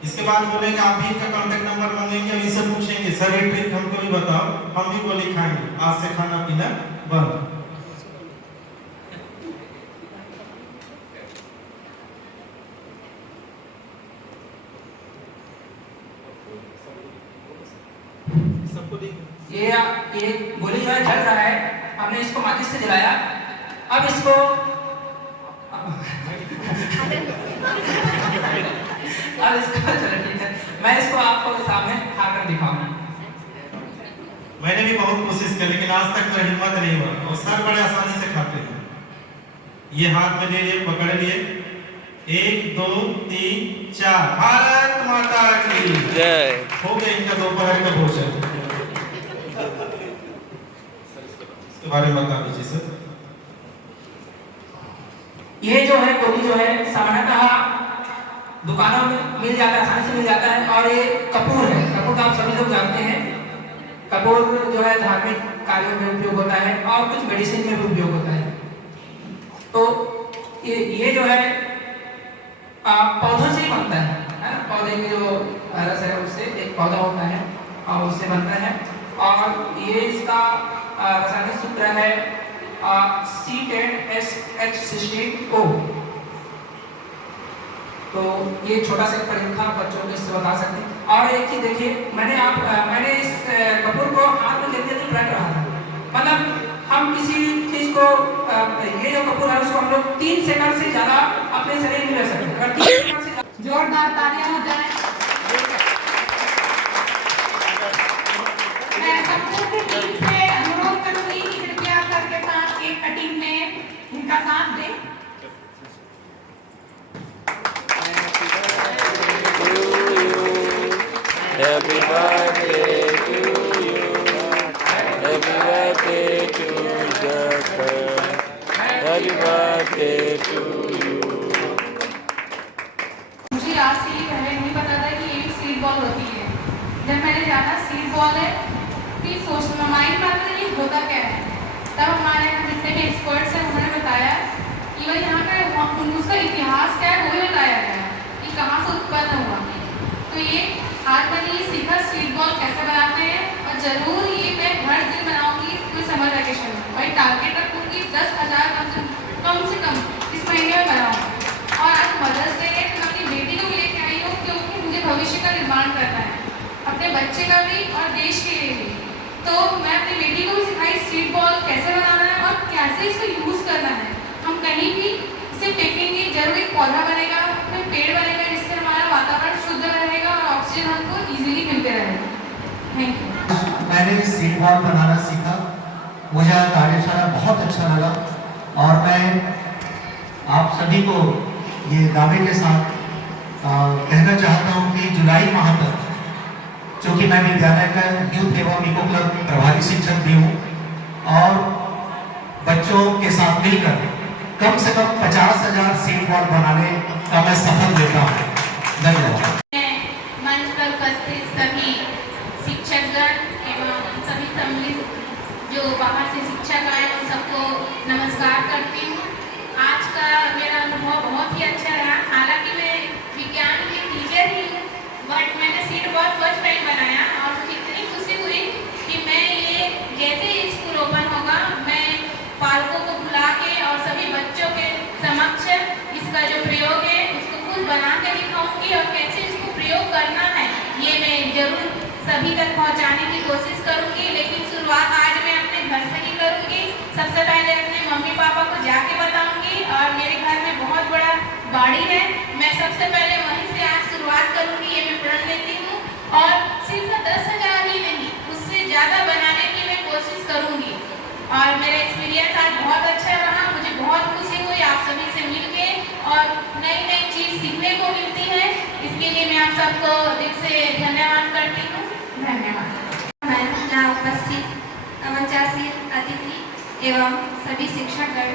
इसके बाद बोलेंगे आप भी इनका कांटेक्ट नंबर मांगेंगे और इनसे पूछेंगे सर ये ट्रिक हमको भी बताओ, हम भी गोली खाएंगे, आज से खाना पीना बंद। ये गोली जो है जल रहा है, हमने इसको माचिस से जलाया। अब इसको चलो ठीक है, मैं इसको आपको सामने खाकर दिखाऊंगा। मैंने भी बहुत कोशिश की लेकिन आज तक मेरा हिम्मत नहीं हुआ और सर बड़े आसानी से खाते हैं। ये हाथ में ले लिए, पकड़ लिए, 1 2 3 4। भारत माता की जय। हो गया इनका दोपहर का भोजन। इसके बारे में बता दीजिए सर। ये जो है गोली जो है सामान्यतः दुकानों में मिल जाता है, आसानी से मिल जाता है। और ये कपूर है, कपूर तो आप सभी लोग जानते हैं। कपूर जो है धार्मिक कार्यों में उपयोग होता है और कुछ मेडिसिन में भी उपयोग होता है। तो ये जो है पौधों से ही बनता है ना, पौधे की जो रस है उससे एक पौधा होता है और उससे बनता है। और ये इसका रासायनिक सूत्र है C10SH16O। तो ये छोटा सा प्रयोग था, बच्चों को इससे बता सकते हैं। और एक चीज देखिए, मैंने इस कपूर को हाथ में जल्दी जल्दी पलट रहा था। मतलब हम किसी चीज को ये जो कपूर है उसको हम लोग 3 सेकंड से ज्यादा अपने शरीर में रह सकते हैं। अगर 3 सेकंड से जोरदार तालियां हो जाए। मैं संपूर्ण टीम से अनुरोध करूंगी कि कृपया सर के साथ एक कटिंग में उनका साथ दें। Happy birthday to Happy birthday to you. मुझे आज से ये पहले नहीं पता था कि ये भी सीड बॉल होती है। जब मैंने जाना सीड बॉल है कि सोचना माइंड में आता था ये होता क्या है। तब हमारे यहाँ जितने भी एक्सपर्ट्स हैं उन्होंने बताया कि भाई यहाँ का उसका इतिहास क्या है वो भी बताया गया कि कहाँ से उत्पन्न हुआ। तो ये आज मैंने ये सीखा सीड बॉल कैसे बनाते हैं और ज़रूर ये मैं हर दिन बनाऊँगी कोई समर वैकेशन में। भाई टारगेट रखूँगी 10,000 कम से कम इस महीने में बनाऊँगी। और आज मदर्स डे है तो मैं अपनी बेटी को भी लेके आई हूँ क्योंकि मुझे भविष्य का निर्माण करना है, अपने बच्चे का भी और देश के लिए भी। तो मैं अपनी बेटी को भी सिखाई सीड बॉल कैसे बनाना है और कैसे इसको यूज़ करना है। हम कहीं भी इसे फेंकेंगे जरूर एक पौधा बनेगा, फिर पेड़ बनेगा जिससे हमारा वातावरण शुद्ध रहेगा और ऑक्सीजन हमको ईजिली मिलते रहेगा। Thank you. मैंने सीड बॉल बनाना सीखा, मुझे कार्यशाला बहुत अच्छा लगा और मैं आप सभी को ये दावे के साथ कहना चाहता हूँ कि जुलाई माह तक, चूँकि मैं विद्यालय का यूथ एवं इको क्लब प्रभारी शिक्षक भी हूँ और बच्चों के साथ मिलकर कम से कम 50,000 सीड बॉल बनाने का मैं सफल लेता हूँ। धन्यवाद। मंच पर उपस्थित सभी शिक्षकगण एवं सभी सम्मिलित जो बाहर से शिक्षक आए उन सबको नमस्कार करती हूँ। आज का मेरा अनुभव बहुत ही अच्छा रहा। हालांकि मैं विज्ञान की टीचर ही हूँ बट मैंने सीड बॉल फर्स्ट टाइम बनाया और मुझे इतनी खुशी हुई कि मैं ये जैसे ही स्कूल ओपन होगा मैं पालकों को बुला के और सभी बच्चों के समक्ष इसका जो प्रयोग है उसको खुद बना के दिखाऊंगी और कैसे इसको प्रयोग करना है ये मैं जरूर सभी तक पहुंचाने की कोशिश करूंगी। लेकिन शुरुआत आज मैं अपने घर से ही करूंगी। सबसे पहले अपने मम्मी पापा को जाके बताऊंगी और मेरे घर में बहुत बड़ा बाड़ी है, मैं सबसे पहले वहीं से आज शुरुआत करूंगी। ये मैं प्रण लेती हूँ और सिर्फ 10,000 ही नहीं उससे ज़्यादा बनाने की मैं कोशिश करूंगी। और मेरा एक्सपीरियंस आज बहुत अच्छा रहा, मुझे बहुत खुशी हुई आप सभी से मिलके और नई नई चीज़ सीखने को मिलती है। इसके लिए मैं आप सबको दिल से धन्यवाद करती हूँ। धन्यवाद। मैं यहाँ उपस्थित मंचासीन अतिथि एवं सभी शिक्षकगण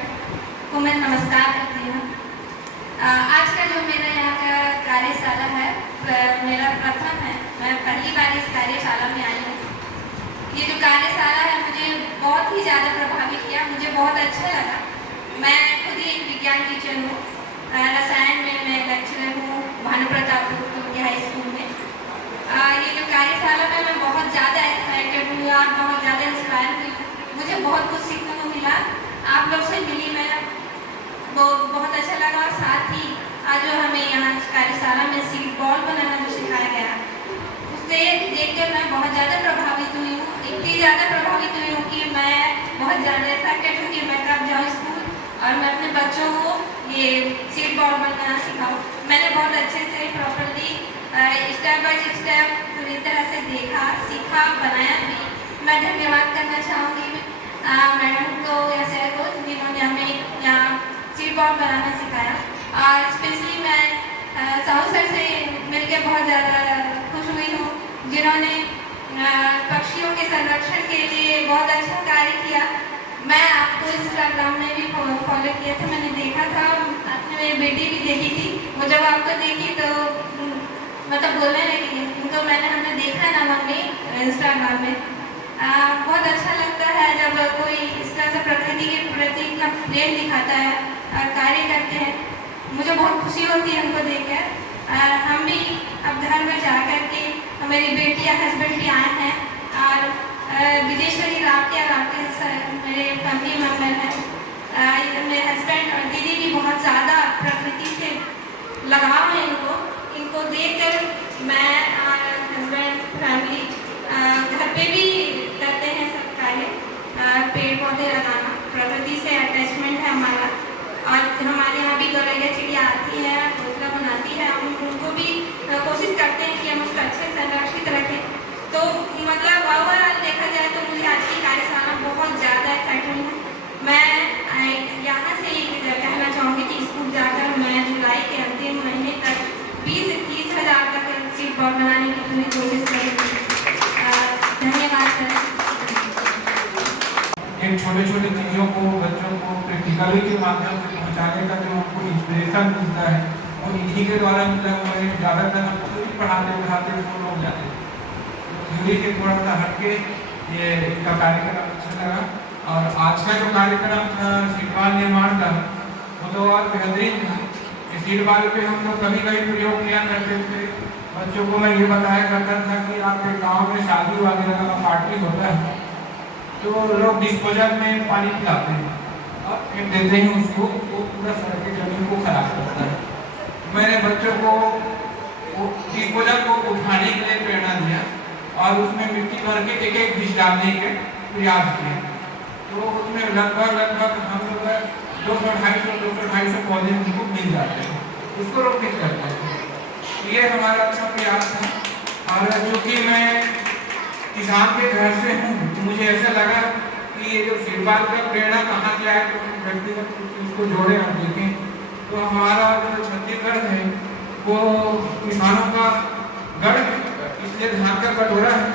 को मैं नमस्कार करती हूँ। आज का जो मेरा यहाँ का कार्यशाला है मेरा प्रथम है, मैं पहली बार इस कार्यशाला में आई हूँ। ये जो कार्यशाला है मुझे बहुत ही ज़्यादा प्रभावित किया, मुझे बहुत अच्छा लगा। मैं खुद ही एक विज्ञान टीचर हूँ, रसायन में मैं लेक्चरर हूँ भानु प्रताप हाई स्कूल में। ये जो कार्यशाला में मैं बहुत ज़्यादा एक्साइटेड हूँ और बहुत ज़्यादा इंस्पायर हुई हूँ। मुझे बहुत कुछ सीखने को मिला, आप लोग से मिली मैं, वो बहुत अच्छा लगा। और साथ ही आज जो हमें यहाँ कार्यशाला में सीड बॉल बनाना जो सिखाया गया उससे देखकर मैं बहुत ज़्यादा प्रभावित हुई हूँ। इतनी ज़्यादा प्रभावित हुई हूँ कि मैं बहुत ज़्यादा एक्साइटेड हूँ कि मैं कब जाऊँ स्कूल और मैं अपने बच्चों को ये सीड बॉल बनाना सिखाऊँ। मैंने बहुत अच्छे से प्रॉपरली स्टेप बाय स्टेप पूरी तरह से देखा, सीखा, बनाया भी। मैं धन्यवाद करना चाहूँगी मैडम को या सर को जिन्होंने हमें यहाँ सीड बॉल बनाना सिखाया। और स्पेशली मैं साहू सर से मिलकर बहुत ज़्यादा खुश हुई हूँ जिन्होंने पक्षियों के संरक्षण के लिए बहुत अच्छा कार्य किया। मैं आपको इंस्टाग्राम में भी फॉलो किया था, मैंने देखा था, आपने मेरी बेटी भी देखी थी। वो जब आपको देखी तो मतलब बोलने लगी उनको हमने देखा ना मम्मी इंस्टाग्राम में। बहुत अच्छा लगता है जब कोई इस तरह से प्रकृति के प्रति इतना प्रेम दिखाता है और कार्य करते हैं। मुझे बहुत खुशी होती है उनको देखकर। हम भी अब घर में जा कर के मेरी बेटी या हस्बैंड भी आए हैं और विजेश्वरी रावटे मेरे फैमिली मेम्बर हैं। मेरे हस्बैंड और दीदी भी बहुत ज़्यादा प्रकृति से लगाव है इनको देखकर मैं और हस्बैंड फैमिली घर पे भी करते हैं सब कार्य, पेड़ पौधे लगाना, प्रकृति से अटैचमेंट है हमारा। और हमारे यहाँ भी गौरैया चिड़िया आती है, घोंसला बनाती है, हम उनको भी कोशिश करते हैं कि हम उसको अच्छे से संरक्षित रखें। तो मतलब ओवरऑल देखा जाए तो मुझे आज की कार्यशाला बहुत ज़्यादा एक्साइटिंग है। मैं यहाँ से कहना चाहूँगी कि स्कूल जाकर मैं जुलाई के अंतिम महीने तक 20 से 30 हज़ार तक सीड बॉल बनाने की पूरी कोशिश करूँगी। धन्यवाद सर। इन छोटे छोटे चीज़ों को बच्चों को प्रैक्टिकली के माध्यम से पहुँचाने का जो हमको इंस्पिरेशन मिलता है वो इन्हीं के द्वारा मिलता है। हमें ज़्यादातर हम थ्योरी पढ़ाते वो लोग जाते थ्योरी के थोड़ा सा हटके ये इनका कार्यक्रम अच्छा लगा। और आज का जो कार्यक्रम था सीडबाल निर्माण का वो तो और बेहतरीन था। सीडबाल पे हम लोग कभी कभी प्रयोग किया करते थे। बच्चों को मैं ये बताया करता था कि आपके गांव में शादी वगैरह का पार्टी होता है तो लोग डिस्पोजल में पानी पिलाते हैं और फेंक देते हैं उसको, वो पूरा सड़क की जमीन को खराब करता है। मैंने बच्चों को डिस्पोजल को उठाने के लिए प्रेरणा दिया और उसमें मिट्टी भर के एक एक बीज डालने के प्रयास किए। तो उसमें लगभग हम लोग 200-250 पौधे हमको मिल जाते हैं, उसको रोपित करते हैं। ये हमारा अच्छा प्रयास था। और चूँकि मैं किसान के घर से हूँ तो मुझे ऐसा लगा कि ये जो सीडबाल का प्रेरणा कहाँ से आए तो व्यक्तिगत इसको जोड़े हम देखें तो हमारा जो छत्तीसगढ़ है वो किसानों का गढ़ है, इसलिए धान का कटोरा है।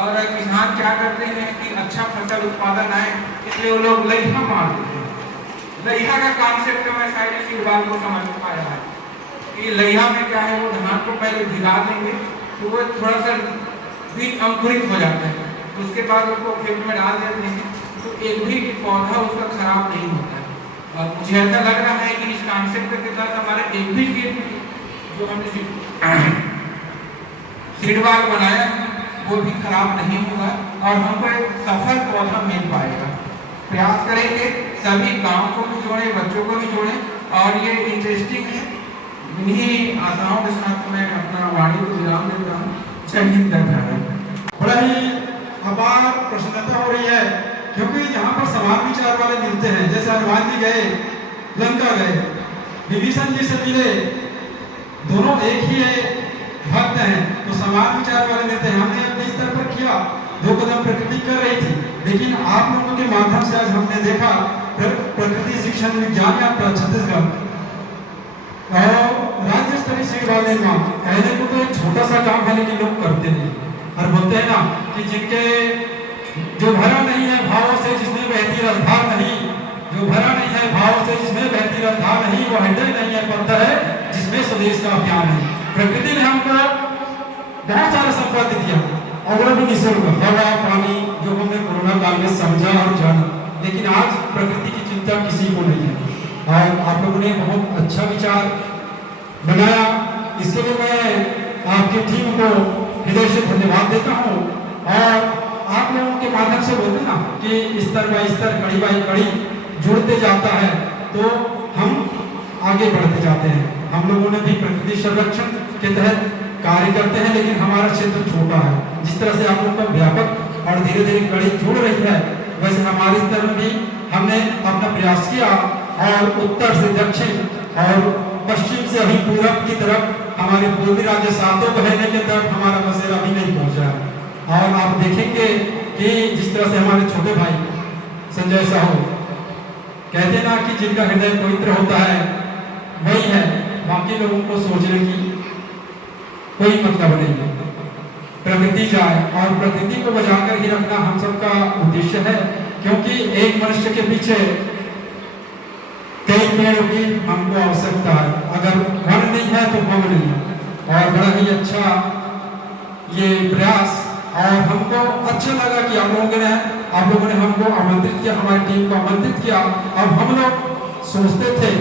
और किसान क्या करते हैं कि अच्छा फसल उत्पादन आए इसलिए वो लोग लइहा मार देते हैं। लइहा का कॉन्सेप्ट मैं शायद सीडबाल को समझ पाया है कि लइहा में क्या है, वो धान को पहले भिगा देंगे तो वो थोड़ा सा बीज अंकुरित हो जाता है, उसके बाद उसको खेत में डाल देते हैं तो एक भी पौधा उसका खराब नहीं होता है। और मुझे ऐसा लग रहा है कि इस कॉन्सेप्ट के साथ हमारे एक भी जो हमने सीडबाल बनाया है वो भी खराब नहीं होगा और हमको एक सफल पौधा मिल पाएगा। प्रयास करेंगे सभी गाँव को भी जोड़ें, बच्चों को भी जोड़ें और ये इंटरेस्टिंग है। इन्हीं आशाओं के साथ मैं अपना वाणी को विराम देता हूँ। जय हिंद, जय भारत। बड़ा ही अपार प्रसन्नता हो रही है क्योंकि यहाँ पर समान विचार वाले मिलते हैं। जैसे हनुमान जी गए, लंका गए, विभीषण जी से मिले, दोनों एक ही भक्त हैं तो समान विचार वाले मिलते हैं। हमने अपने स्तर पर किया, 2 कदम प्रकृति कर रही थी, लेकिन आप लोगों के माध्यम से आज हमने देखा प्रकृति शिक्षण विज्ञान यात्रा छत्तीसगढ़ और राज्य स्तरीय सीडबाल निर्माण। कहने को तो एक छोटा सा काम है लेकिन लोग करते नहीं और बोलते हैं ना कि जिनके जो भरा नहीं है भावों से जिसमें बहती रफ्तार नहीं, जो भरा नहीं है भावों से जिसमें बहती रफ्तार नहीं, वो हृदय नहीं है पत्थर है जिसमें स्वदेश का अभियान है। प्रकृति ने हमको बहुत सारा संपत्ति दिया और वो भी निःशुल्क हवा पानी जो हमने कोरोना काल में समझा और जाना, लेकिन आज प्रकृति की चिंता किसी को नहीं है। और आप लोगों ने बहुत अच्छा विचार बनाया, इसके लिए मैं आपकी टीम को हृदय से धन्यवाद देता हूँ। और आप लोगों के माध्यम से बोलते ना कि स्तर बाय स्तर कड़ी बाय कड़ी जुड़ते जाता है तो हम आगे बढ़ते जाते हैं। हम लोगों ने भी प्रकृति संरक्षण के तहत कार्य करते हैं लेकिन हमारा क्षेत्र छोटा है। जिस तरह से आप लोगों का व्यापक और धीरे धीरे कड़ी जुड़ रही है वैसे हमारे स्तर में भी हमने अपना प्रयास किया और उत्तर से दक्षिण और पश्चिम से अभी पूरब की तरफ हमारे पूर्वी राज्य सातों बहने की तरफ हमारा बसेरा भी नहीं पहुंचा है। और आप देखेंगे कि जिस तरह से हमारे छोटे भाई संजय साहू कहते ना कि जिनका हृदय पवित्र होता है वही है, बाकी लोगों को सोचने की कोई मतलब नहीं है। प्रकृति जाए और प्रकृति को बचाकर ही रखना हम सबका उद्देश्य है क्योंकि एक मनुष्य के पीछे कई पेड़ों की हमको आवश्यकता है। अगर वन नहीं है तो हम नहीं है। और बड़ा ही अच्छा ये प्रयास और हमको अच्छा लगा कि आप लोगों ने हमको आमंत्रित किया, हमारी टीम को आमंत्रित किया। अब हम लोग सोचते थे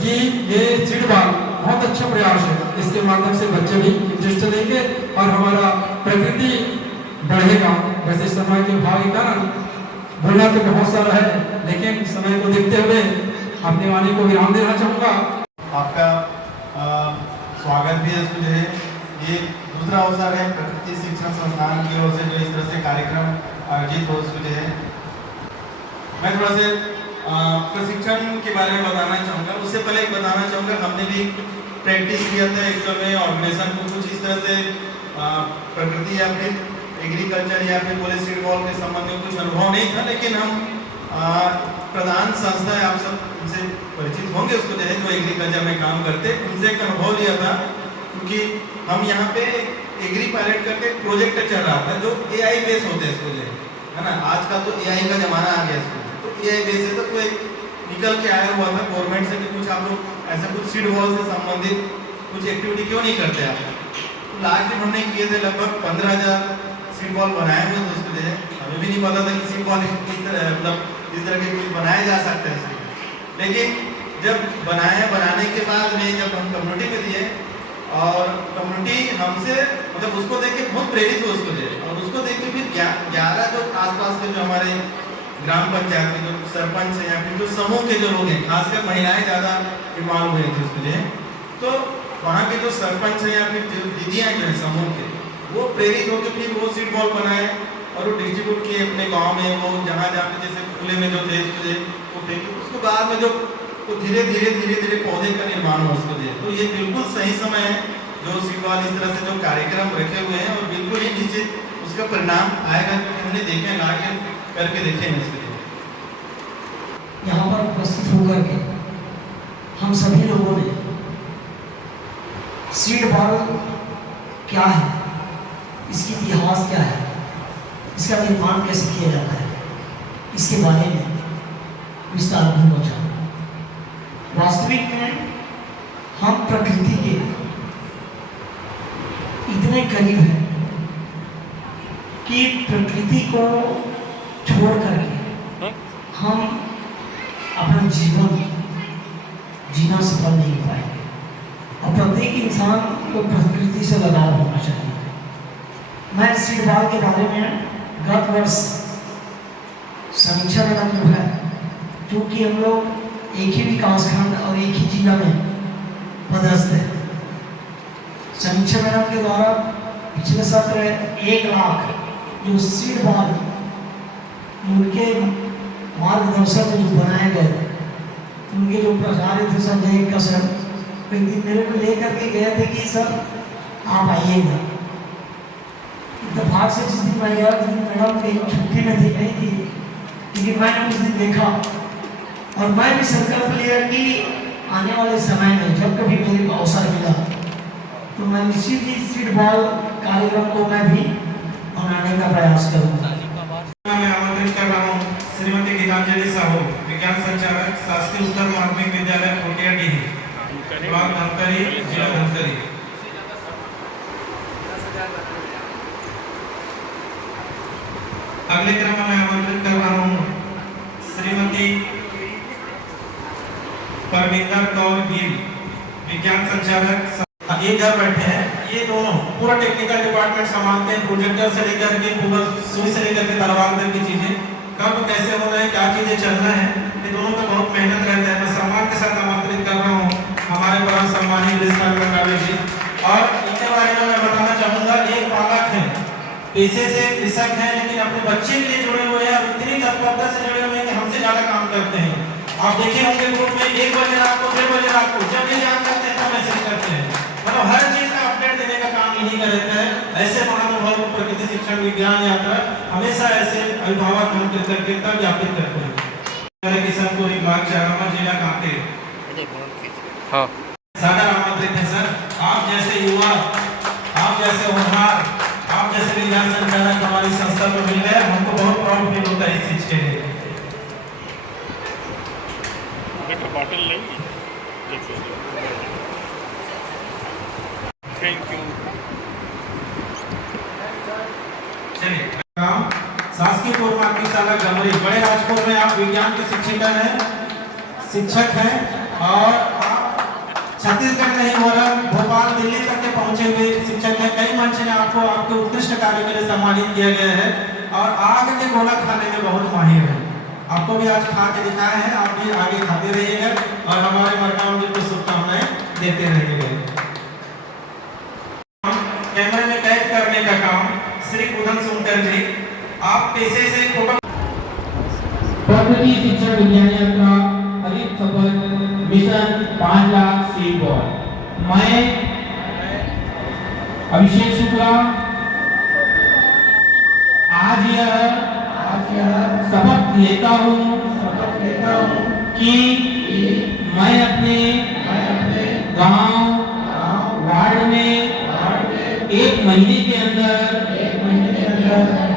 कि ये सीडबाल बहुत अच्छा प्रयास है, इसके माध्यम से बच्चे भी इंटरेस्ट लेंगे और हमारा प्रकृति बढ़ेगा। वैसे समय के अभाव के कारण बोलना तो बहुत सारा है लेकिन समय को देखते हुए अपने वाणी को विराम देना चाहूँगा। आपका स्वागत भी है। इसको जो है ये दूसरा अवसर है प्रकृति शिक्षण संस्थान की ओर से जो इस तरह से कार्यक्रम आयोजित हो। उसको जो है मैं थोड़ा से प्रशिक्षण के बारे में बताना चाहूँगा। उससे पहले एक बताना चाहूँगा हमने भी प्रैक्टिस किया था एक में ऑर्गेनाइजेशन को कुछ इस तरह से प्रकृति या फिर एग्रीकल्चर या फिर बोले सीडबॉल के संबंध में कुछ अनुभव नहीं था, लेकिन हम प्रधान संस्था है, आप सब उनसे परिचित होंगे, उसको जो है जो एग्रीकल्चर में काम करते उनसे एक अनुभव लिया था क्योंकि हम यहाँ पे एग्री पायलट करके प्रोजेक्ट चल रहा था जो AI बेस होते हैं इसको जो है ना। आज का तो AI का जमाना आ गया इसको, तो AI बेस है तो एक निकल के आया हुआ था गवर्नमेंट से कि कुछ आप लोग ऐसा कुछ सीड बॉल से संबंधित कुछ एक्टिविटी क्यों नहीं करते आप। तो लास्ट टाइम हमने किए थे लगभग 15,000 सीड बॉल बनाए हुए थे उसके लिए। हमें भी नहीं पता था कि सीड बॉल किस तरह मतलब इस तरह के कुछ बनाए जा सकते हैं। लेकिन जब बनाने के बाद में जब हम कम्युनिटी में दिए और कम्युनिटी हमसे मतलब उसको देख के बहुत प्रेरित हुए उसको दिए और उसको देख के फिर 11 जो आसपास के जो हमारे ग्राम पंचायत के जो सरपंच हैं या फिर जो समूह के जो लोग हैं, खासकर महिलाएं ज़्यादा इन्वॉल्व हुए थे उसके लिए। तो वहाँ के जो सरपंच हैं या फिर जो दीदियाँ जो हैं समूह के, वो प्रेरित होकर फिर वो सीड बॉल बनाए और वो डिस्ट्रीब्यूट किए अपने गाँव में। वो जहाँ जहाँ पे जैसे खुले में जो थे वो फेंके, उसको बाद में जो तो धीरे धीरे पौधे का निर्माण हो उसको दिए। तो ये बिल्कुल सही समय है जो सीड बॉल इस तरह से जो कार्यक्रम रखे हुए हैं और बिल्कुल ही निश्चित उसका परिणाम आएगा क्योंकि हमने देखे ला करके देखे हैं इसके लिए। यहाँ पर उपस्थित होकर के हम सभी लोगों ने सीड बॉल क्या है, इसकी इतिहास क्या है, इसका निर्माण कैसे किया जाता है, इसके बारे में विस्तार पूर्वक जाना। वास्तविक में हम प्रकृति के इतने करीब हैं कि प्रकृति को छोड़ करके हम अपना जीवन जीना सफल नहीं पाएंगे। और प्रत्येक इंसान को प्रकृति से लगाव होना चाहिए। मैं सीड बॉल के बारे में गत वर्ष समीक्षा मैडम जो है, क्योंकि हम लोग एक ही विकास खंड और एक ही जिला में पदस्थ है, समीक्षा मैडम के द्वारा पिछले सत्र 1 लाख जो सीड बॉल उनके मार्गदर्शन में जो बनाए गए थे, उनके जो प्राचार्य थे संजय का सर, एक दिन मेरे को लेकर के गए थे कि सर आप आइएगा। इत्तेफाक से जिस दिन मैं गया उस दिन मैडम कहीं छुट्टी में थी नहीं थी, लेकिन मैंने उस दिन देखा और मैं भी संकल्प लिया कि आने वाले समय में जब कभी मेरे को अवसर मिला तो मैं निश्चित ही सीड बॉल कार्यक्रम को मैं भी बनाने का प्रयास करूँगा। मैं आमंत्रित कर रहा हूँ श्रीमती गीतांजलि साहू, विज्ञान संचालक, शासकीय उच्चतर माध्यमिक विद्यालय कोटियाडीह, ब्लॉक धमतरी, जिला धमतरी। अगले क्रम में मैं आमंत्रित कर रहा हूँ श्रीमती परमिंदर कौर भील, विज्ञान संचालक। ये घर बैठे हैं, ये दोनों पूरा टेक्निकल डिपार्टमेंट संभालते हैं, प्रोजेक्टर से लेकर के पूरा सुई से लेकर के तलवार तक की चीजें, कब कैसे होना है, क्या चीजें चलना है, ये दोनों का बहुत मेहनत रहता है। मैं सम्मान के साथ आमंत्रित कर रहा हूँ हमारे परम सम्मानित जी। और इनके बारे में मैं बताना चाहूँगा, एक बालक है, पेशे से कृषक हैं, लेकिन अपने बच्चे के लिए जुड़े हुए हैं और इतनी तत्परता से जुड़े हुए हैं कि हमसे ज़्यादा काम करते हैं। आप देखे होंगे ग्रुप में 1 बजे रात को 1:30 बजे रात को जब भी याद करते हैं तब मैसेज करते हैं, मतलब हर चीज का अपडेट देने का काम इन्हीं का रहता है। ऐसे महानुभाव को प्रकृति शिक्षण विज्ञान यात्रा हमेशा ऐसे अभिभावक हम कृतज्ञता ज्ञापित करते हैं। किसान को जिला कांकेर सादर आमंत्रित है सर। आप जैसे युवा, आप जैसे होनहार, आप जैसे विज्ञान संचालक हमारी संस्था को मिल गए, हमको बहुत प्राउड फील होता है इस चीज के लिए। Thank you. चलिए, शासकीय पूर्व माध्यमिक शाला गमरी, बड़े राजपुर में आप विज्ञान के शिक्षक हैं और आप छत्तीसगढ़ नहीं वरन भोपाल, दिल्ली तक के पहुंचे हुए शिक्षक हैं। कई मंच में आपको आपके उत्कृष्ट कार्य के लिए सम्मानित किया गया है और आग के गोला खाने में बहुत माहिर है। आपको भी आज खा के दिखाए हैं, आप भी आगे खाते रहिएगा और हमारे मरकाम जी को शुभकामनाएं देते रहिएगा। कैमरे में कैद करने का काम श्री उदन सुनकर जी, आप पेशे से फोटो प्रकृति शिक्षण विज्ञान यात्रा हरित शपथ मिशन 5 लाख सीड बॉल। मैं अभिषेक शुक्ला आज यह शपथ लेता हूँ कि मैं अपने गांव वार्ड में 1 महीने के अंदर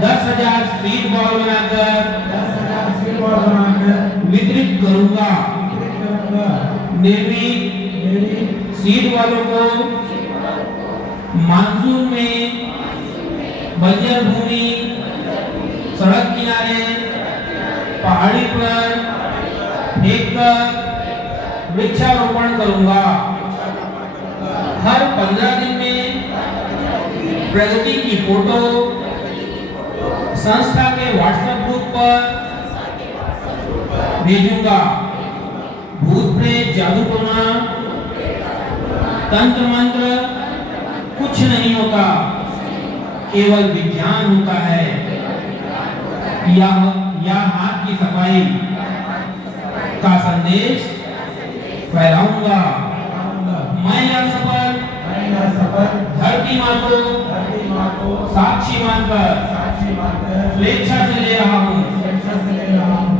10,000 सीड बॉल बनाकर वितरित करूंगा। निर्मित सीड वालों को मानसून में बंजर भूमि, सड़क किनारे, पहाड़ी पर फेंककर वृक्षारोपण करूंगा। हर 15 दिन में प्रगति की फोटो संस्था के व्हाट्सएप ग्रुप पर भेजूंगा। भूत प्रेत जादू टोना तंत्र मंत्र कुछ नहीं होता, केवल विज्ञान होता है। यह हाथ की सफाई का संदेश फैलाऊंगा। मैं यह शपथ धरती माँ को साक्षी मानकर स्वेच्छा से ले रहा हूँ।